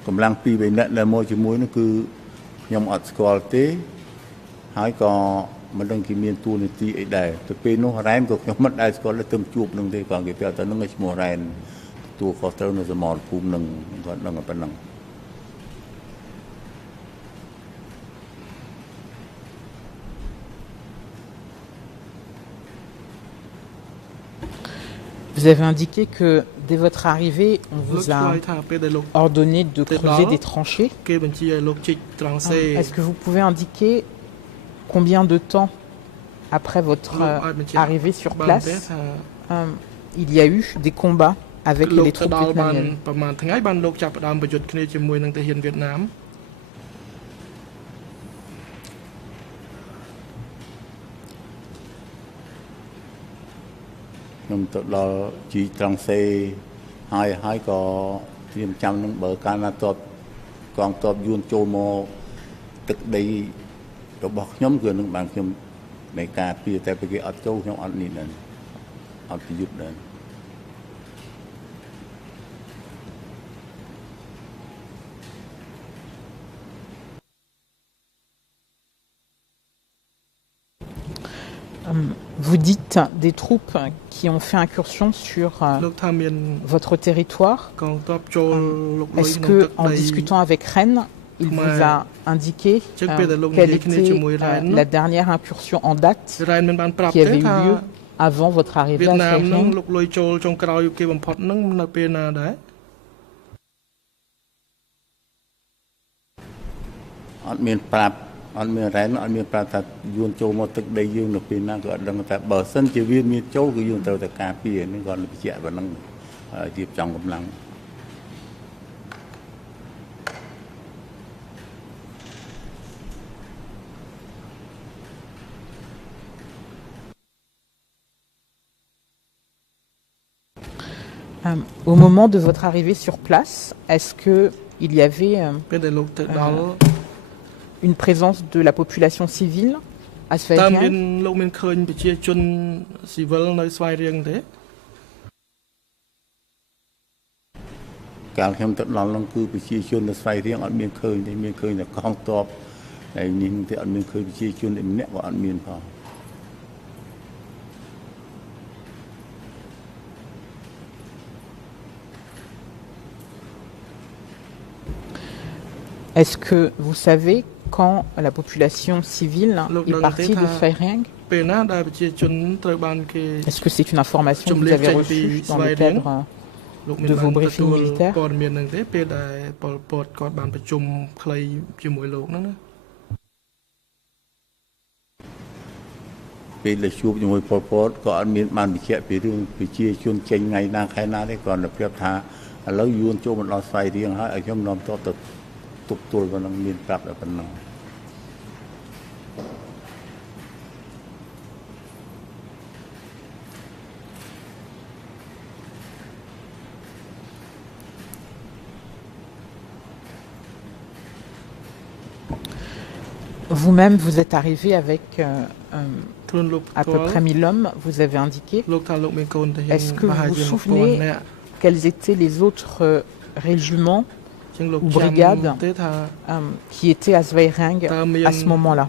Cầm lăng pi bệnh nặng là môi chỉ môi nó cứ nhom ọt squal té, hai có mình đang kiếm miền tu này tí ấy đại, từ bên nó rèn cuộc nhom mất đại squal là tầm chụp nương thế còn cái phía tới nó ngay mùa rèn tu khó tới nó sẽ mòn phum nương còn đang ở bên nương. Vous avez indiqué que dès votre arrivée, on vous a ordonné de creuser des tranchées. Est-ce que vous pouvez indiquer combien de temps après votre arrivée sur place il y a eu des combats avec les troupes vietnamiennes? Nhưng tự lo chỉ trong xe hai có tiêm trăm những bờ can top còn top yun châu mò tức đây rồi bọc nhóm gần những bạn nhóm này cả phía tại cái ở châu nhóm ăn nị này ở cái giúp đấy. Vous dites des troupes qui ont fait incursion sur votre territoire. Est-ce que, en discutant avec Rennes, il vous a indiqué quelle était la dernière incursion en date qui avait eu lieu avant votre arrivée à Svay Rieng? អត់មានរ៉ែនអត់មានប្រាប់ថាយួនចូលមកទឹកដីយើងនៅពេលណាក៏អត់ដឹងតែបើសិនជាវាមានចូលគឺយើងត្រូវតែការពារនេះគាត់បញ្ជាក់ប៉ុណ្ណឹងរៀបចំកម្លាំង Au moment de votre arrivée sur place, est-ce qu'il y avait une présence de la population civile à Svay Rieng? Est-ce que vous savez quand la population civile est partie de Svay Rieng? Est-ce que c'est une information que vous avez reçue dans le cadre de vos briefings militaires? Vous-même, vous êtes arrivé avec à peu près 1000 hommes, vous avez indiqué. Est-ce que vous vous souvenez quels étaient les autres régiments ou brigades qui étaient à Svay Rieng à ce moment-là?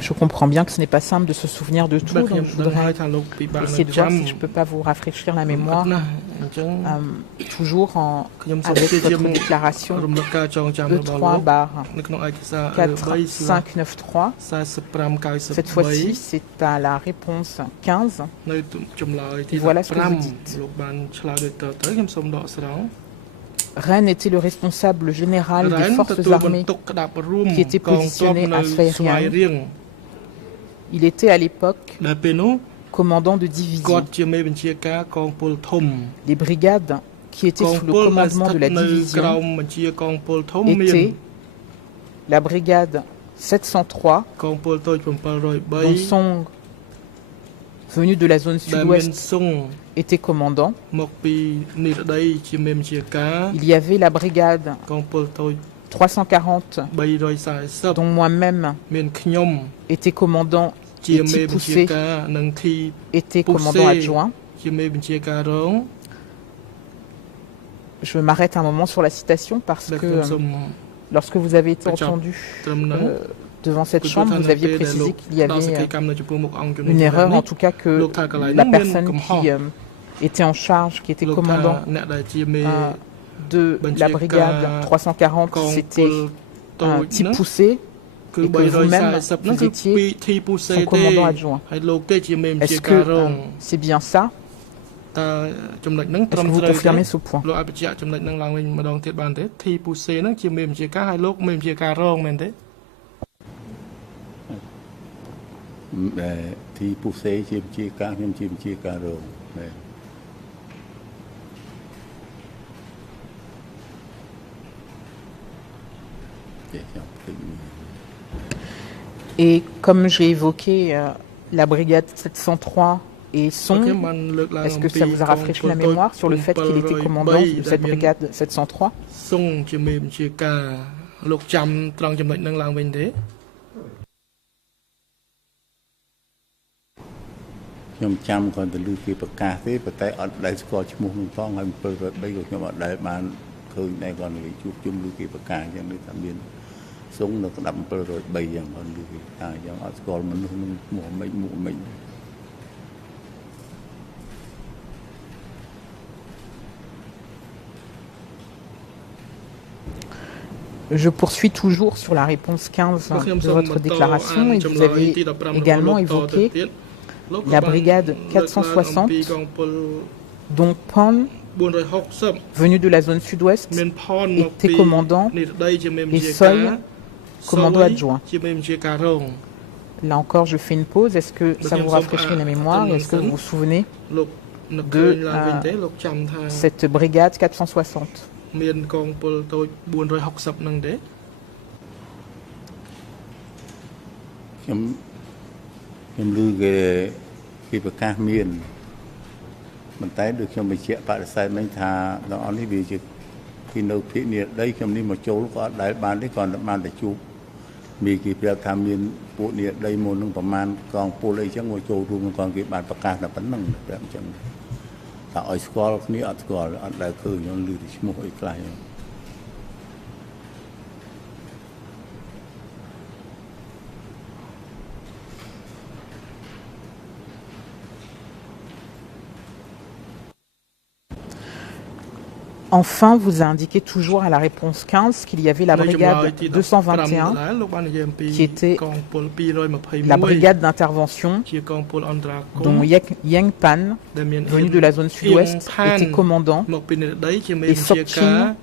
Je comprends bien que ce n'est pas simple de se souvenir de tout, donc je voudrais essayer de voir si je ne peux pas vous rafraîchir la mémoire, toujours avec votre déclaration E3/4593. Cette fois-ci, c'est à la réponse 15. Et voilà ce que vous dites. Rennes était le responsable général des forces armées qui étaient positionnées à Svay Rieng. Il était à l'époque commandant de division. Les brigades qui étaient sous le commandement de la division étaient la brigade 703, dont Song, venu de la zone sud-ouest, était commandant. Il y avait la brigade 340, dont moi-même était commandant, et Tipoussé était commandant adjoint. Je m'arrête un moment sur la citation parce que lorsque vous avez été entendu devant cette chambre, vous aviez précisé qu'il y avait une erreur, en tout cas que la personne qui était en charge, qui était commandant de la brigade 340, c'était Tipoussé, et que vous-même, vous étiez son commandant adjoint. Est-ce que c'est bien ça? Est-ce que vous confirmez ce point? Et comme j'ai évoqué la brigade 703 et Song, est-ce que ça vous a rafraîchi la mémoire sur le fait qu'il était commandant de cette brigade 703?ខ្ញុំចាំគាត់ទៅលើគេប្រកាសទេប៉ុន្តែអត់ដែលស្គាល់ឈ្មោះនឹងផងហើយ703ក៏ខ្ញុំអត់ដែលបានឃើញដែរគាត់និយាយជួបជុំលើគេប្រកាសអញ្ចឹងនេះថាមានសុងនៅក្តាប់703អញ្ចឹងគាត់លើគេថាអញ្ចឹងអត់ស្គាល់មនុស្សនឹងឈ្មោះមិនមុខមិន Je poursuis toujours sur la réponse 15 de votre déclaration et vous avez également évoqué la brigade 460 dont Pon, venu de la zone sud-ouest, était commandant et Soy, commando adjoint. Là encore, je fais une pause. Est-ce que ça vous rafraîchit la mémoire? Est-ce que vous vous souvenez de cette brigade 460? មានកងពលតូច460នឹងទេខ្ញុំឮគេប្រកាសមានប៉ុន្តែដូចខ្ញុំបញ្ជាក់បដិសេធមិញថាដល់អស់នេះវាជាពីនៅភាគនិរដីខ្ញុំនេះមកចូលក៏អត់ដែលបានទេគាត់បានតែជួបមានគេប្រាប់ថាមានពួកនិរដីមុននឹងប្រមាណកងពលអីចឹងមកចូលរួមនឹងកងគេបានប្រកាសតែប៉ុណ្្នឹងប្រាប់អញ្ចឹង ថាឲ្យស្គាល់គ្នាអត់ស្គាល់អត់ដែលឃើញខ្ញុំឮពីឈ្មោះអីខ្លះ Enfin, vous indiquez toujours à la réponse 15 qu'il y avait la brigade 221 qui était la brigade d'intervention dont Yang Pan, venu de la zone sud-ouest, était commandant et Sok Chin,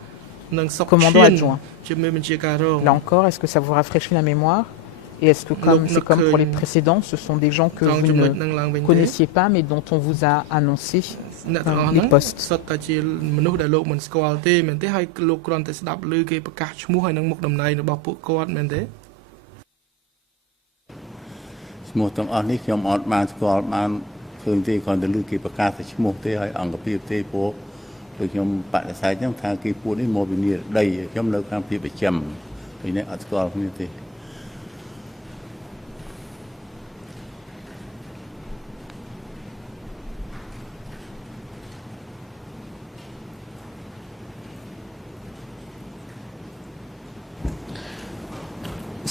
commandant adjoint. Là encore, est-ce que ça vous rafraîchit la mémoire? Et est-ce que c'est comme pour les précédents, ce sont des gens que vous ne connaissiez pas mais dont on vous a annoncé les postes? គេពួកនេះមកពីនីរដីខ្ញុំនៅខាងភៀបប្រចាំពីនេះអត់ស្គាល់គ្នាទេ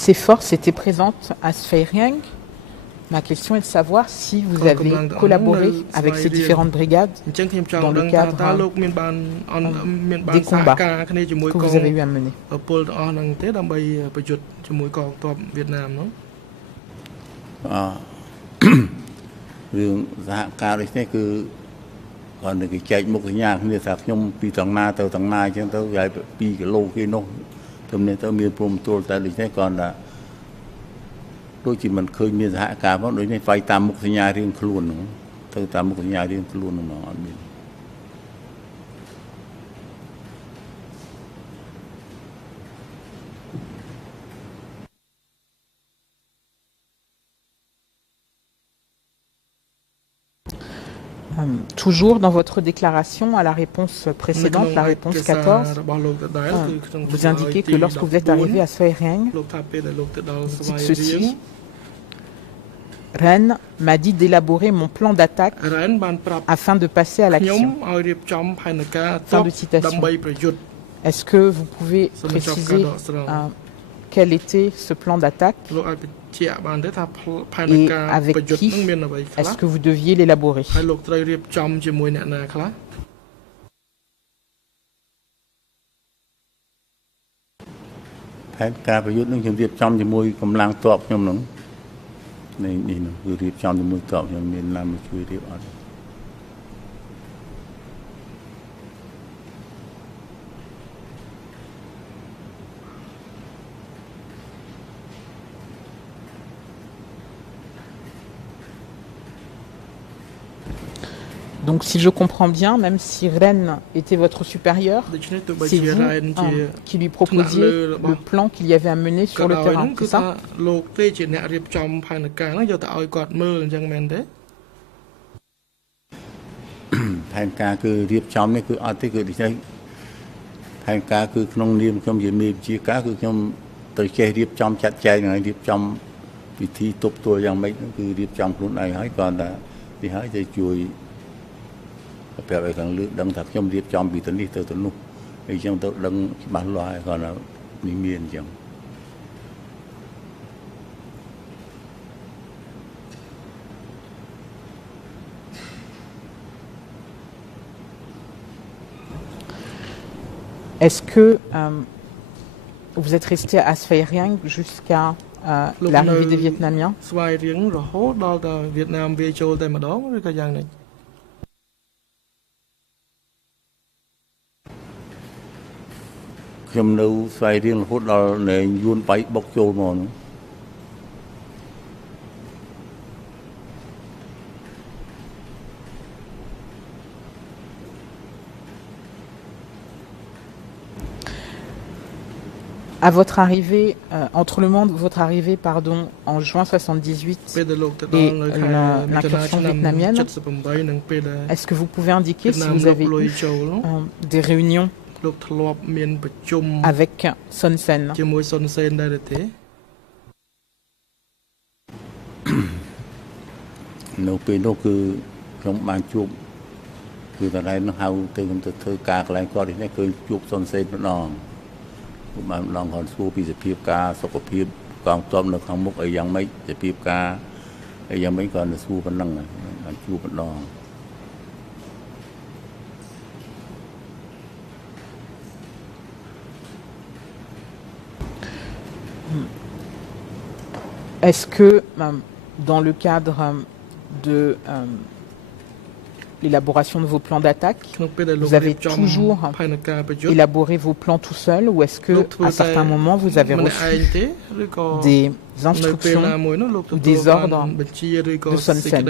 Ces forces étaient présentes à Spherieng. Ma question est de savoir si vous avez collaboré avec ces différentes brigades dans le cadre des combats que vous avez eu à mener. រឿងសហការនេះគឺគាត់នឹងគេចែកមុខសញ្ញាគ្នាថាខ្ញុំពីតងណាទៅតងណាអញ្ចឹងទៅវាយ2គីឡូគេនោះទៅនេះទៅមានព្រមទល់តែដូចនេះគាត់ថាដូចជាមិនឃើញមានសហការផងដូចនេះវាយតាមមុខសញ្ញារៀងខ្លួនហ្នឹងទៅតាមមុខសញ្ញារៀងខ្លួនហ្នឹងអត់មាន Toujours dans votre déclaration à la réponse précédente, la réponse 14, vous indiquez que lorsque vous êtes arrivé à Spherieng, vous dites ceci: Ren m'a dit d'élaborer mon plan d'attaque afin de passer à l'action. Fin de citation. Est-ce que vous pouvez préciser quel était ce plan d'attaque et avec qui est-ce que vous deviez l'élaborer? Donc si je comprends bien, même si Rennes était votre supérieur, c'est vous qui lui proposiez le plan qu'il y avait à mener sur le terrain, c'est ça? Est-ce que vous êtes resté à Svay Rieng jusqu'à l'arrivée des Vietnamiens? À votre arrivée, entre le moment de votre arrivée, pardon, en juin 78 et l'incursion vietnamienne, est-ce que vous pouvez indiquer si vous avez eu des réunions avec Son Sen? Est-ce que dans le cadre de l'élaboration de vos plans d'attaque, vous avez toujours élaboré vos plans tout seul, ou est-ce que à certains moments vous avez reçu des instructions ou des ordres de Son Sen?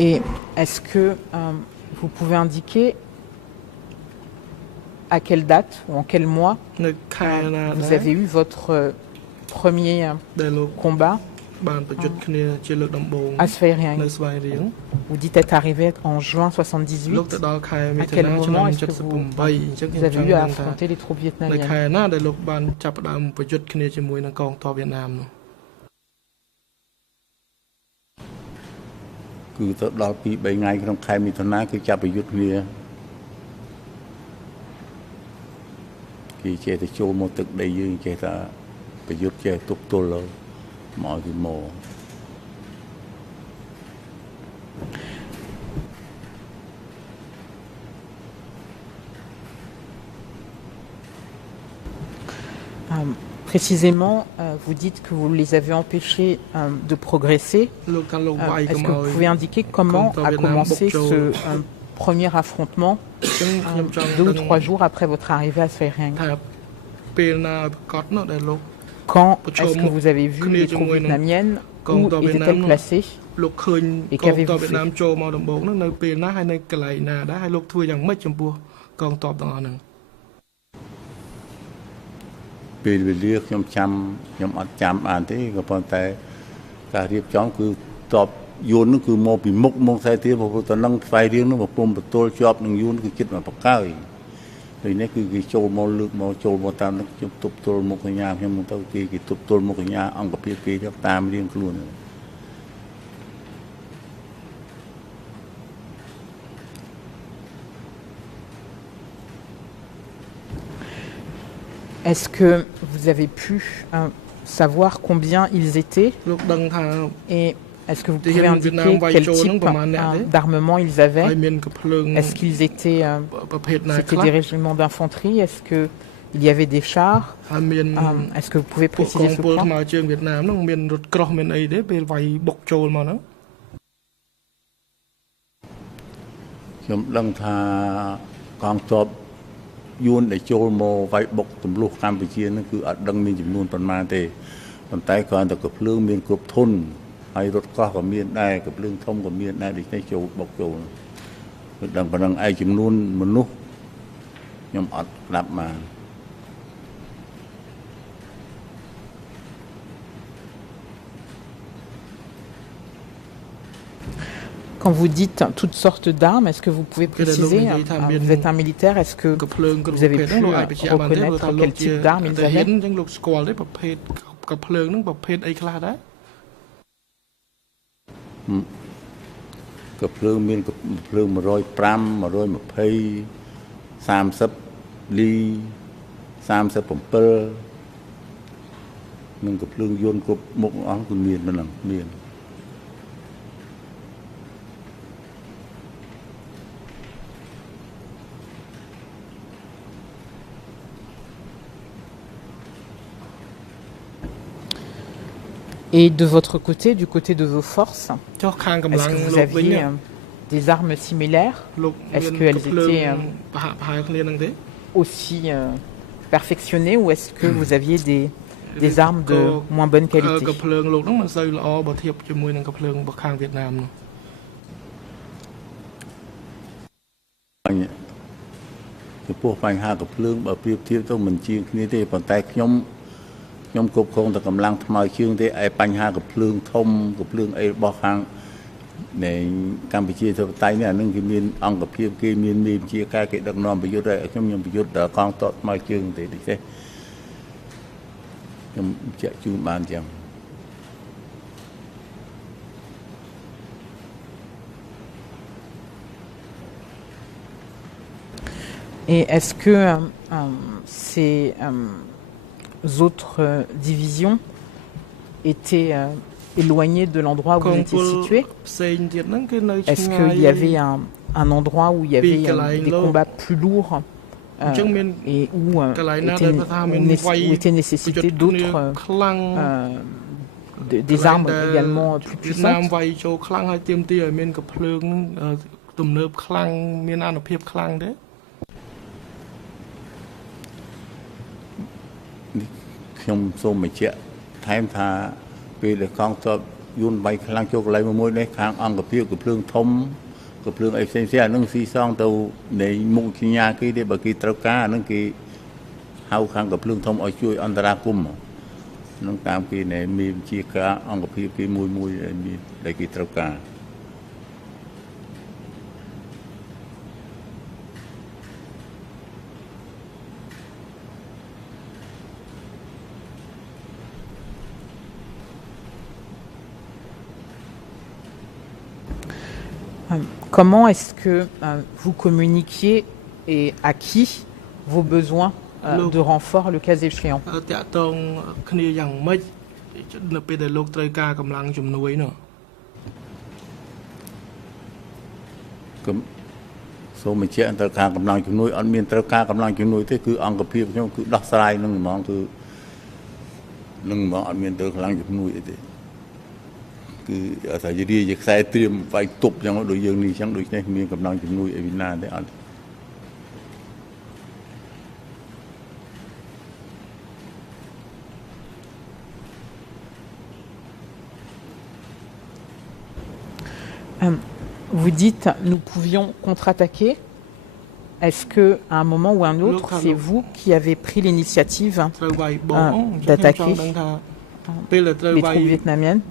Et est-ce que vous pouvez indiquer à quelle date ou en quel mois vous avez eu votre premier combat à Svay Rieng? Vous dites être arrivé en juin 78. À quel moment est-ce que vous avez eu à affronter les troupes vietnamiennes? Précisément, vous dites que vous les avez empêchés de progresser. Est-ce que vous pouvez indiquer comment a commencé ce premier affrontement 2 ou 3 jours après votre arrivée à Svay Rieng? Quand est-ce que vous avez vu les troupes vietnamiennes? Où étaient-elles placées? Et qu'avez-vous fait? Est-ce que vous avez pu savoir combien ils étaient et est-ce que vous pouvez indiquer quel type d'armement ils avaient? Est-ce qu'ils étaient c'était des régiments d'infanterie? Est-ce qu'il y avait des chars? Est-ce que vous pouvez préciser ce point? Quand vous dites toutes sortes d'armes, est-ce que vous pouvez préciser, vous êtes un militaire, est-ce que vous avez pu reconnaître quel type d'armes ils avaient? Et de votre côté, du côté de vos forces, est-ce que vous aviez des armes similaires? Est-ce qu'elles étaient aussi perfectionnées ou est-ce que vous aviez des armes de moins bonne qualité? nhóm cục không ta cầm lăng tham chương thế ai bánh ha gặp lương ai bỏ hàng để Campuchia theo tay này nâng cái miền ông gặp kia miền chia ca cái đặc nôm bị vô đây trong nhóm bị vô đỡ con tốt mai chương thì được thế nhóm chạy chung bàn chẳng. Et est-ce que ces autres divisions étaient éloignées de l'endroit où vous étiez situé? Est-ce qu'il y avait un endroit où il y avait des combats plus lourds et où était nécessité d'autres des armes également plus puissantes?ខ្ញុំសូមបញ្ជាក់ថែមថាពេលដែលកងទ័ពយួនវាយខ្លាំងចូលកន្លែងមួយនេះខាងអង្គភាពកំភ្លើងធំកំភ្លើងអីផ្សេងៗអានឹងស៊ីសងទៅនៃមុខសញ្ញាគេទេបើគេត្រូវការអានឹងគេហៅខាងកំភ្លើងធំឲ្យជួយអន្តរាគមន៍នឹងតាមគេនៃមានជាការអង្គភាពគេមួយដែលគេត្រូវការ Comment est-ce que vous communiquiez et à qui vos besoins de renfort le cas échéant? Vous dites nous pouvions contre-attaquer. Est-ce que à un moment ou un autre, c'est vous qui avez pris l'initiative d'attaquer les troupes vietnamiennes?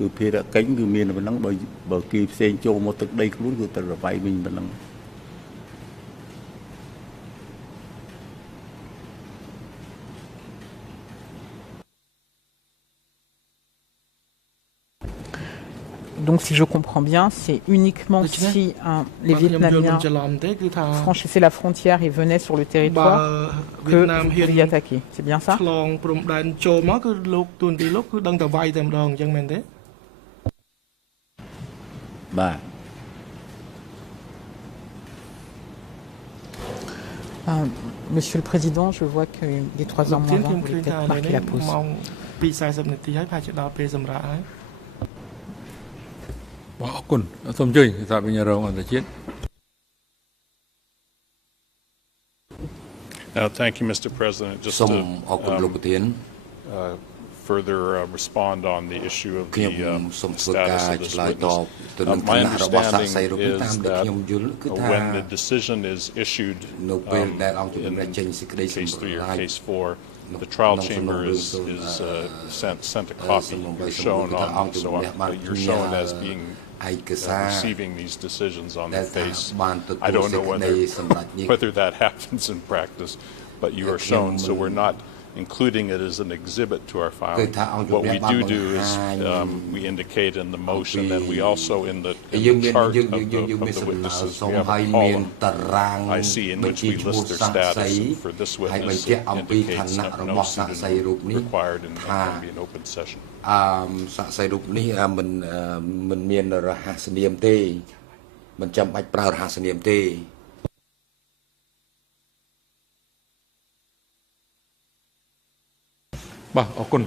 គឺភារកិច្ចគឺមានប៉ុណ្ណឹងបើគេផ្សេងចូលមកទឹកដីខ្លួនគឺទៅរវាយវិញប៉ុណ្ណឹង Donc, si je comprends bien, c'est uniquement si les Vietnamiens franchissaient la frontière et venaient sur le territoire que vous y attaquez. C'est bien ça? Monsieur le Président, je vois que les 3 heures moins 20, vous voulez peut-être marquer la pause. Thank you, Mr. President. Just to further respond on the issue of the status of this witness. My understanding is that when the decision is issued in case 3 or case 4, the trial chamber is sent a copy. You're shown you're shown as being receiving these decisions on the face. I don't know whether that happens in practice, but you are shown, so we're not including it as an exhibit to our file. What we do is we indicate in the motion, and we also in the chart of the witnesses, we have a column I see in which we list their status. And for this witness, it indicates that no pseudonym required and can be an open session. សាក់សីរូបនេះមិនមានរហស្សនាមទេមិនចាំបាច់ប្រើរហស្សនាមទេ បាទអរគុណ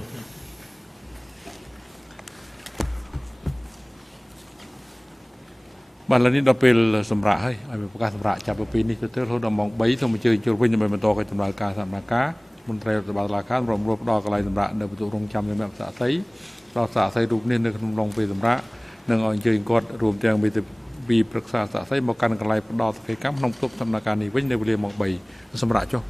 បាទឥឡូវនេះដល់ពេលសម្រាប់ហើយឲ្យប្រកាសសម្រាប់ចាប់ពីនេះទៅរហូតដល់ម៉ោង 3 សូមអញ្ជើញចូលវិញដើម្បីបន្តកិច្ចដំណើរការសកម្មភាពមន្ត្រីរដ្ឋបាលតុលាការរំលោភដល់កន្លែងសម្រាប់នៅបន្ទប់រងចាំសម្រាប់សាក់សីដល់សាក់សីរូបនេះនៅក្នុងរងពេលសម្រាប់និងឲ្យអញ្ជើញគាត់រួមទាំងមេធាវីប្រឹក្សាសាក់សីមកកាន់កន្លែងផ្ដល់សកម្មភាពក្នុងបន្ទប់ដំណើរការនេះវិញនៅវេលាម៉ោង 3 សម្រាប់ចុះ